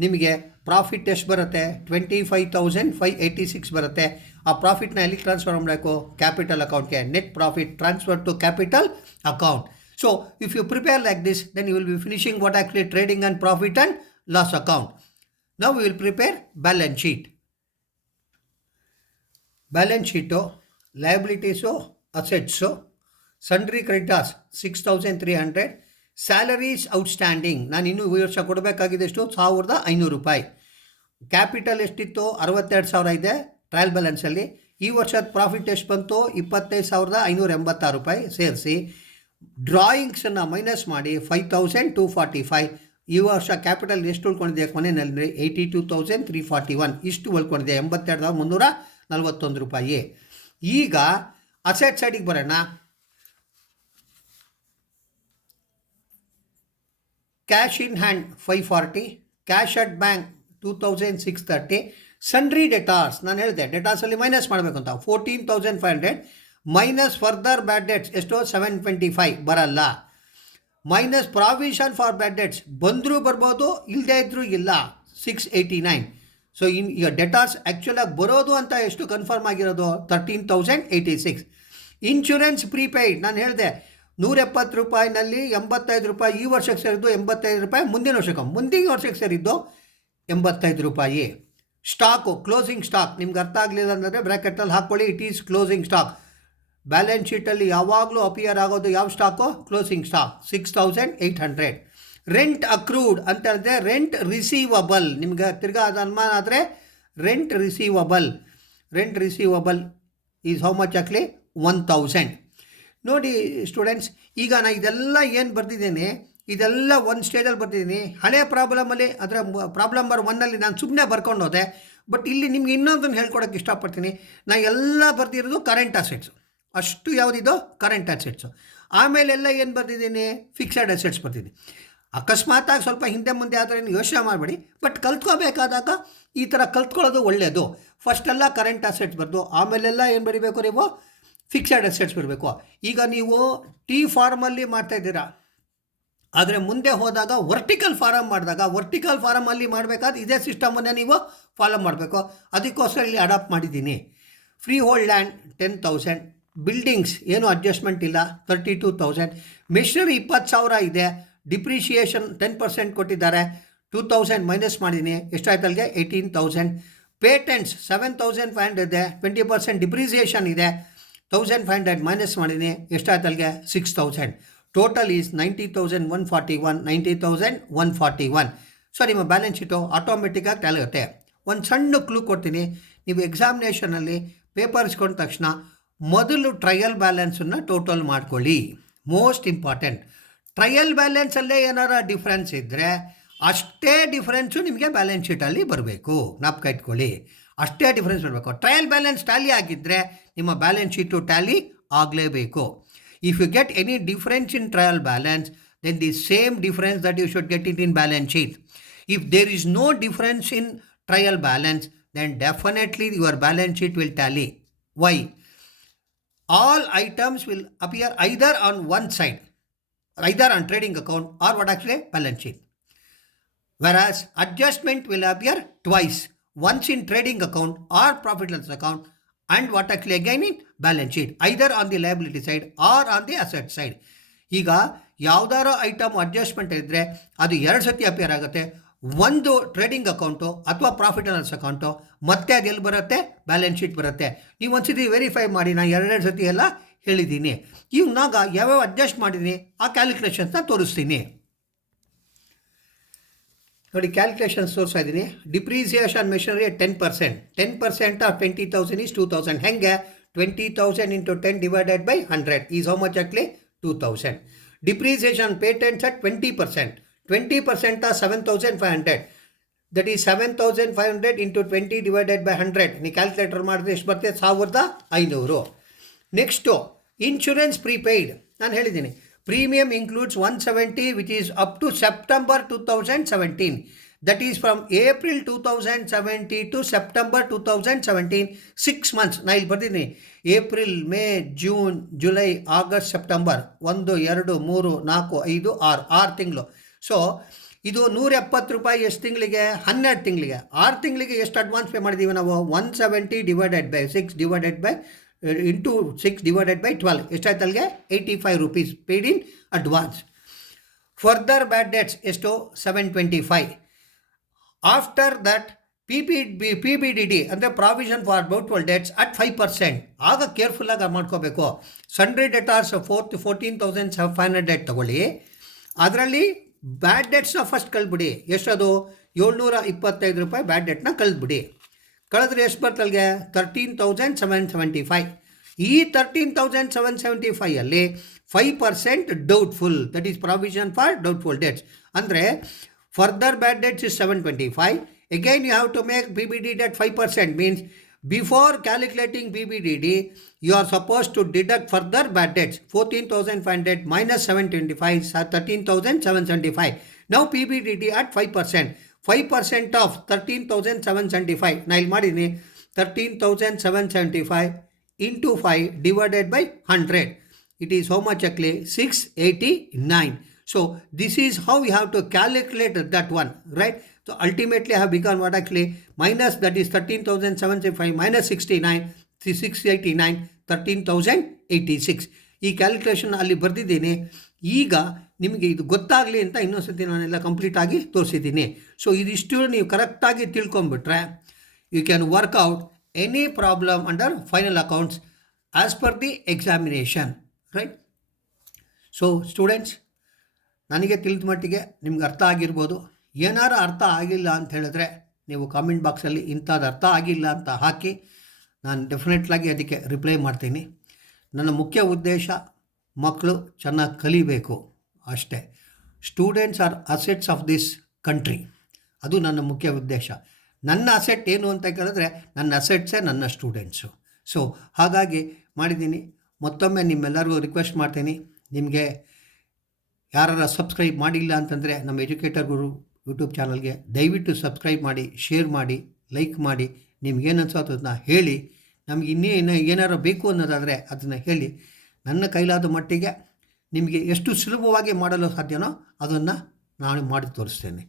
ನಿಮಗೆ ಪ್ರಾಫಿಟ್ ಎಷ್ಟು ಬರುತ್ತೆ? 25,586 ಬರುತ್ತೆ. ಆ ಪ್ರಾಫಿಟ್ನ ಎಲ್ಲಿಗೆ ಟ್ರಾನ್ಸ್ಫರ್ ಮಾಡಬೇಕು? ಕ್ಯಾಪಿಟಲ್ ಅಕೌಂಟ್ಗೆ. Net profit transfer to capital account. So if you prepare like this, then you will be finishing what actually trading and profit and loss account. Now we will prepare balance sheet. Balance sheet, liabilities, assets, sundry creditors 6,300. Salaries outstanding, ನಾನು ಇನ್ನೂ ಈ ವರ್ಷ ಕೊಡಬೇಕಾಗಿದೆ ಎಷ್ಟು? 1,500 ರೂಪಾಯಿ. ಕ್ಯಾಪಿಟಲ್ ಎಷ್ಟಿತ್ತು? 62,000 ಇದೆ ಟ್ರಯಲ್ ಬ್ಯಾಲೆನ್ಸಲ್ಲಿ. ಈ ವರ್ಷದ ಪ್ರಾಫಿಟ್ ಎಷ್ಟು ಬಂತು? 25,586 ರೂಪಾಯಿ ಸೇರಿಸಿ ಡ್ರಾಯಿಂಗ್ಸನ್ನು ಮೈನಸ್ ಮಾಡಿ 5,245. ಈ ವರ್ಷ ಕ್ಯಾಪಿಟಲ್ ಎಷ್ಟು ಉಳ್ಕೊಂಡಿದೆ ಕೊನೆಯಲ್ಲಿ? 82,341. ಇಷ್ಟು ಉಳ್ಕೊಂಡಿದೆ, 82,341 ರೂಪಾಯಿ. ಈಗ ಅಸೆಟ್ ಸೈಡಿಗೆ ಬರೋಣ. Cash in hand 540, cash at bank 2,630. Sundry debtors ನಾನು ಹೇಳಿದೆ, ಡೆಟಾರ್ಸಲ್ಲಿ ಮೈನಸ್ ಮಾಡಬೇಕು ಅಂತ. 14,500 ಮೈನಸ್ ಫರ್ದರ್ ಬ್ಯಾಡ್ ಡೆಟ್ಸ್ ಎಷ್ಟು? 725 ಬರಲ್ಲ. Minus provision for bad debts ಬಂದರೂ ಬರ್ಬೋದು, ಇಲ್ಲದೇ ಇದ್ದರೂ ಇಲ್ಲ, 689. ಸೊ ಈಗ ಡೆಟಾರ್ಸ್ ಆ್ಯಕ್ಚುಲಾಗಿ ಬರೋದು ಅಂತ ಎಷ್ಟು ಕನ್ಫರ್ಮ್ ಆಗಿರೋದು? 13,086. ಇನ್ಶೂರೆನ್ಸ್ ಪ್ರೀಪೇಯ್ಡ್ ನಾನು ಹೇಳಿದೆ 170 ರೂಪಾಯಿನಲ್ಲಿ 85 ರೂಪಾಯಿ ಈ ವರ್ಷಕ್ಕೆ ಸೇರಿದ್ದು, 85 ರೂಪಾಯಿ ಮುಂದಿನ ವರ್ಷಕ್ಕೆ ಸೇರಿದ್ದು 85 ರೂಪಾಯಿ. ಸ್ಟಾಕು, ಕ್ಲೋಸಿಂಗ್ ಸ್ಟಾಕ್ ನಿಮ್ಗೆ ಅರ್ಥ ಆಗಲಿಲ್ಲ ಅಂದರೆ ಬ್ರ್ಯಾಕೆಟಲ್ಲಿ ಹಾಕ್ಕೊಳ್ಳಿ, it is closing stock. Balance ಶೀಟಲ್ಲಿ ಯಾವಾಗಲೂ ಅಪಿಯರ್ ಆಗೋದು ಯಾವ stock? Closing stock 6,800. Rent accrued ಅಂತ ಹೇಳಿದ್ರೆ ರೆಂಟ್ ರಿಸೀವಬಲ್. ನಿಮ್ಗೆ ತಿರ್ಗಾ ಅದು ಅನುಮಾನ ಆದರೆ rent receivable is how much actually? 1,000. ನೋಡಿ ಸ್ಟೂಡೆಂಟ್ಸ್, ಈಗ ನಾನು ಇದೆಲ್ಲ ಏನು ಬರ್ತಿದ್ದೇನೆ ಇದೆಲ್ಲ ಒಂದು ಸ್ಟೇಜಲ್ಲಿ ಬರ್ತಿದ್ದೀನಿ. ಹಳೆ ಪ್ರಾಬ್ಲಮಲ್ಲಿ ಅದರ ಪ್ರಾಬ್ಲಮ್ ನಂಬರ್ 1ನಲ್ಲಿ ನಾನು ಸುಮ್ಮನೆ ಬರ್ಕೊಂಡು ಹೋದೆ. ಬಟ್ ಇಲ್ಲಿ ನಿಮ್ಗೆ ಇನ್ನೊಂದನ್ನು ಹೇಳ್ಕೊಡೋಕ್ಕೆ ಇಷ್ಟಪಡ್ತೀನಿ. ನಾನು ಎಲ್ಲ ಬರ್ತಿರೋದು ಕರೆಂಟ್ ಅಸೆಟ್ಸು, ಅಷ್ಟು ಯಾವುದಿದೋ ಕರೆಂಟ್ ಅಸೆಟ್ಸು. ಆಮೇಲೆಲ್ಲ ಏನು ಬರ್ತಿದ್ದೀನಿ? Fixed assets ಬರ್ತಿದ್ದೀನಿ. ಅಕಸ್ಮಾತಾಗಿ ಸ್ವಲ್ಪ ಹಿಂದೆ ಮುಂದೆ ಆದರೆ ಯೋಚನೆ ಮಾಡಬೇಡಿ. ಬಟ್ ಕಲ್ತ್ಕೋಬೇಕಾದಾಗ ಈ ಥರ ಕಲ್ತ್ಕೊಳ್ಳೋದು ಒಳ್ಳೆಯದು. ಫಸ್ಟೆಲ್ಲ ಕರೆಂಟ್ ಅಸೆಟ್ಸ್ ಬರ್ದು, ಆಮೇಲೆಲ್ಲ ಏನು ಬರೀಬೇಕು ನೀವು? ಫಿಕ್ಸೆಡ್ ಅಸೆಟ್ಸ್ ಬರಬೇಕು. ಈಗ ನೀವು ಟಿ ಫಾರ್ಮಲ್ಲಿ ಮಾಡ್ತಾಯಿದ್ದೀರಾ, ಆದರೆ ಮುಂದೆ ಹೋದಾಗ ವರ್ಟಿಕಲ್ ಫಾರಮಲ್ಲಿ ಮಾಡಬೇಕಾದ್ರೆ ಇದೇ ಸಿಸ್ಟಮನ್ನು ನೀವು ಫಾಲೋ ಮಾಡಬೇಕು. ಅದಕ್ಕೋಸ್ಕರ ಇಲ್ಲಿ ಅಡಾಪ್ಟ್ ಮಾಡಿದ್ದೀನಿ. Free hold land 10,000. ಬಿಲ್ಡಿಂಗ್ಸ್ ಏನು ಅಡ್ಜಸ್ಟ್ಮೆಂಟ್ ಇಲ್ಲ, 32,000. ಮೆಷಿನರಿ 20,000 ಇದೆ. ಡಿಪ್ರಿಷಿಯೇಷನ್ 10% ಕೊಟ್ಟಿದ್ದಾರೆ, 2,000 ಮೈನಸ್ ಮಾಡಿದ್ದೀನಿ. ಎಷ್ಟಾಯ್ತು ಅಲ್ಲಿಗೆ? 18,000. ಪೇಟೆಂಟ್ಸ್ 7,500 ಇದೆ, 20% ಡಿಪ್ರಿಸಿಯೇಷನ್ ಇದೆ, 1,500 ಮೈನಸ್ ಮಾಡಿದ್ದೀನಿ. ಎಷ್ಟಾಯ್ತು ಅಲ್ಲಿಗೆ? 6,000. Total is 90,141. ಸೊ ನಿಮ್ಮ ಬ್ಯಾಲೆನ್ಸ್ ಶೀಟು ಆಟೋಮೆಟಿಕ್ಕಾಗಿ ಟ್ಯಾಲಿ ಆಗುತ್ತೆ. ಒಂದು ಸಣ್ಣ ಕ್ಲೂ ಕೊಡ್ತೀನಿ. ನೀವು ಎಕ್ಸಾಮಿನೇಷನಲ್ಲಿ ಪೇಪರ್ ಇಸ್ಕೊಂಡ ತಕ್ಷಣ ಮೊದಲು ಟ್ರಯಲ್ ಬ್ಯಾಲೆನ್ಸನ್ನು ಟೋಟಲ್ ಮಾಡ್ಕೊಳ್ಳಿ. Most important. ಟ್ರಯಲ್ ಬ್ಯಾಲೆನ್ಸಲ್ಲೇ ಏನಾರ ಡಿಫ್ರೆನ್ಸ್ ಇದ್ದರೆ ಅಷ್ಟೇ ಡಿಫ್ರೆನ್ಸು ನಿಮಗೆ ಬ್ಯಾಲೆನ್ಸ್ ಶೀಟಲ್ಲಿ ಬರಬೇಕು. ಜ್ಞಾಪಕ ಇಟ್ಕೊಳ್ಳಿ, ಅಷ್ಟೇ ಡಿಫ್ರೆನ್ಸ್ ಬರಬೇಕು. ಟ್ರಯಲ್ ಬ್ಯಾಲೆನ್ಸ್ ಟ್ಯಾಲಿ ಆಗಿದ್ದರೆ ನಿಮ್ಮ ಬ್ಯಾಲೆನ್ಸ್ ಶೀಟು ಟ್ಯಾಲಿ ಆಗಲೇಬೇಕು. If you get any difference in trial balance, then the same difference that you should get it in balance sheet. If there is no difference in trial balance, then definitely your balance sheet will tally. Why? All items will appear either on one side, either on trading account or what actually balance sheet. Whereas adjustment will appear twice, once in trading account or profit and loss account, and what actually again in balance sheet, either on the liability side or on the asset side. ಈಗ ಯಾವುದಾರೋ ಐಟಮ್ ಅಡ್ಜಸ್ಟ್ಮೆಂಟ್ ಇದ್ದರೆ ಅದು 2 ಸತಿ ಅಪಿಯರ್ ಆಗುತ್ತೆ. ಒಂದು ಟ್ರೇಡಿಂಗ್ ಅಕೌಂಟು ಅಥವಾ ಪ್ರಾಫಿಟ್ ಆ್ಯಂಡ್ ಲಾಸ್ ಅಕೌಂಟು, ಮತ್ತೆ ಅದು ಎಲ್ಲಿ ಬರುತ್ತೆ? ಬ್ಯಾಲೆನ್ಸ್ ಶೀಟ್ ಬರುತ್ತೆ. ನೀವು ಒಂದು ಸತಿ ವೆರಿಫೈ ಮಾಡಿ, ನಾನು 2 ಸತಿ ಎಲ್ಲ ಹೇಳಿದ್ದೀನಿ. ಇವಾಗ ಯಾವ್ಯಾವ ಅಡ್ಜಸ್ಟ್ ಮಾಡಿದ್ದೀನಿ ಆ ಕ್ಯಾಲ್ಕುಲೇಷನ್ಸ್ನ ತೋರಿಸ್ತೀನಿ ನೋಡಿ. ಕ್ಯಾಲ್ಕುಲೇಷನ್ಸ್ ತೋರಿಸ್ತಾ ಇದ್ದೀನಿ. Depreciation machinery 10%. 10% of 20,000 is 2,000. ಹೆಂಗೆ 20,000 into 10 divided by 100 is how much actually 2,000. Depreciation patents at 20%. 20% are 7,500. That is 7,500 into 20 divided by 100. ನೀವು ಕ್ಯಾಲ್ಕುಲೇಟರ್ ಮಾಡಿದ್ರೆ ಎಷ್ಟು ಬರ್ತದೆ? 1,500. ನೆಕ್ಸ್ಟು ಇನ್ಶೂರೆನ್ಸ್ ಪ್ರೀಪೇಯ್ಡ್ ನಾನು ಹೇಳಿದ್ದೀನಿ. Premium includes 170 which is up to September 2017. That is from April 2017 to September 2017, 6 months. ನಾನು ಇಲ್ಲಿ ಬರ್ತೀನಿ. April, May, June, July, August, September 1, 2, 3, 4, 5, 6 ತಿಂಗಳು. ಸೊ ಇದು 170 ರೂಪಾಯಿ ಎಷ್ಟು ತಿಂಗಳಿಗೆ? 12 ತಿಂಗಳಿಗೆ. 6 ತಿಂಗಳಿಗೆ ಎಷ್ಟು ಅಡ್ವಾನ್ಸ್ ಪೇ ಮಾಡಿದ್ದೀವಿ ನಾವು? 170 divided by 6 divided by into 6 divided by 12 ಎಷ್ಟಾಯ್ತು ಅಲ್ಲಿಗೆ? 85 rupees paid in advance. Further bad debts ಎಷ್ಟು? 725. After that P B D D ಅಂದರೆ provision for doubtful debts at 5%. ಆಗ ಕೇರ್ಫುಲ್ಲಾಗಿ ಮಾಡ್ಕೋಬೇಕು. ಸನ್ಡ್ರಿ ಡೆಟಾರ್ಸ್ 14,500 ತಗೊಳ್ಳಿ. ಅದರಲ್ಲಿ ಬ್ಯಾಡ್ ಡೆಟ್ಸ್ನ ಫಸ್ಟ್ ಕಳೆದ್ಬಿಡಿ. ಎಷ್ಟದು? 725 ರೂಪಾಯಿ ಬ್ಯಾಡ್ ಡೆಟ್ನ ಕಳೆದ್ಬಿಡಿ. ಕಳೆದ್ರೆ ಎಷ್ಟು ಬರ್ತಲ್ಗೆ? 13,775. ಈ 13,775 5% doubtful, that is provision for doubtful debts. ಅಂದರೆ further bad debts is 725. Again you have to make BBDD at 5%. Means before calculating BBDD you are supposed to deduct further bad debts. 14,500 minus 725 is 13,775. Now PBDD at 5%. 5% of 13,775. Now ಇಲ್ಲಿ ಮಾಡಿದ್ದೀನಿ 13,775 into 5 divided by 100. It is how much actually? 689. So this is how we have to calculate that one, right? So ultimately I have become what actually? Minus, that is 13,775 minus 69, 689, 13,086. ಈ ಕ್ಯಾಲ್ಕುಲೇಷನ್ ಅಲ್ಲಿ ಬರೆದಿದ್ದೀನಿ. ಈಗ ನಿಮಗೆ ಇದು ಗೊತ್ತಾಗಲಿ ಅಂತ ಇನ್ನೊಂದ್ಸತಿ ನಾನೆಲ್ಲ ಕಂಪ್ಲೀಟಾಗಿ ತೋರಿಸಿದ್ದೀನಿ. ಸೊ ಇದಿಷ್ಟು ನೀವು ಕರೆಕ್ಟಾಗಿ ತಿಳ್ಕೊಂಬಿಟ್ರೆ you can work out any problem under final accounts as per the examination, right? So students, ನನಗೆ ತಿಳಿದ ಮಟ್ಟಿಗೆ ನಿಮ್ಗೆ ಅರ್ಥ ಆಗಿರ್ಬೋದು. ಏನಾರು ಅರ್ಥ ಆಗಿಲ್ಲ ಅಂತ ಹೇಳಿದ್ರೆ ನೀವು ಕಾಮೆಂಟ್ ಬಾಕ್ಸಲ್ಲಿ ಇಂಥದ್ದು ಅರ್ಥ ಆಗಿಲ್ಲ ಅಂತ ಹಾಕಿ, ನಾನು ಡೆಫಿನೆಟ್ಲಾಗಿ ಅದಕ್ಕೆ ರಿಪ್ಲೈ ಮಾಡ್ತೀನಿ. ನನ್ನ ಮುಖ್ಯ ಉದ್ದೇಶ ಮಕ್ಕಳು ಚೆನ್ನಾಗಿ ಕಲಿಬೇಕು ಅಷ್ಟೇ. Students R assets of this country, ಅದು ನನ್ನ ಮುಖ್ಯ ಉದ್ದೇಶ. ನನ್ನ ಅಸೆಟ್ ಏನು ಅಂತ ಕೇಳಿದ್ರೆ ನನ್ನ ಅಸೆಟ್ಸೇ ನನ್ನ ಸ್ಟೂಡೆಂಟ್ಸು. ಸೊ ಹಾಗಾಗಿ ಮಾಡಿದ್ದೀನಿ. ಮತ್ತೊಮ್ಮೆ ನಿಮ್ಮೆಲ್ಲರಿಗೂ ರಿಕ್ವೆಸ್ಟ್ ಮಾಡ್ತೀನಿ, ನಿಮಗೆ ಯಾರು ಸಬ್ಸ್ಕ್ರೈಬ್ ಮಾಡಿಲ್ಲ ಅಂತಂದರೆ ನಮ್ಮ ಎಜುಕೇಟರ್ ಗುರು ಯೂಟ್ಯೂಬ್ ಚಾನಲ್ಗೆ ದಯವಿಟ್ಟು ಸಬ್ಸ್ಕ್ರೈಬ್ ಮಾಡಿ, ಶೇರ್ ಮಾಡಿ, ಲೈಕ್ ಮಾಡಿ. ನಿಮ್ಗೇನು ಅನ್ಸೋದು ಅದನ್ನ ಹೇಳಿ. ನಮ್ಗೆ ಏನಾರು ಬೇಕು ಅನ್ನೋದಾದರೆ ಅದನ್ನು ಹೇಳಿ. ನನ್ನ ಕೈಲಾದ ಮಟ್ಟಿಗೆ ನಿಮಗೆ ಎಷ್ಟು ಸುಲಭವಾಗಿ ಮಾಡಲು ಸಾಧ್ಯನೋ ಅದನ್ನು ನಾನು ಮಾಡಿ ತೋರಿಸ್ತೇನೆ.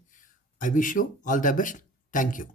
I wish you all the best. Thank you.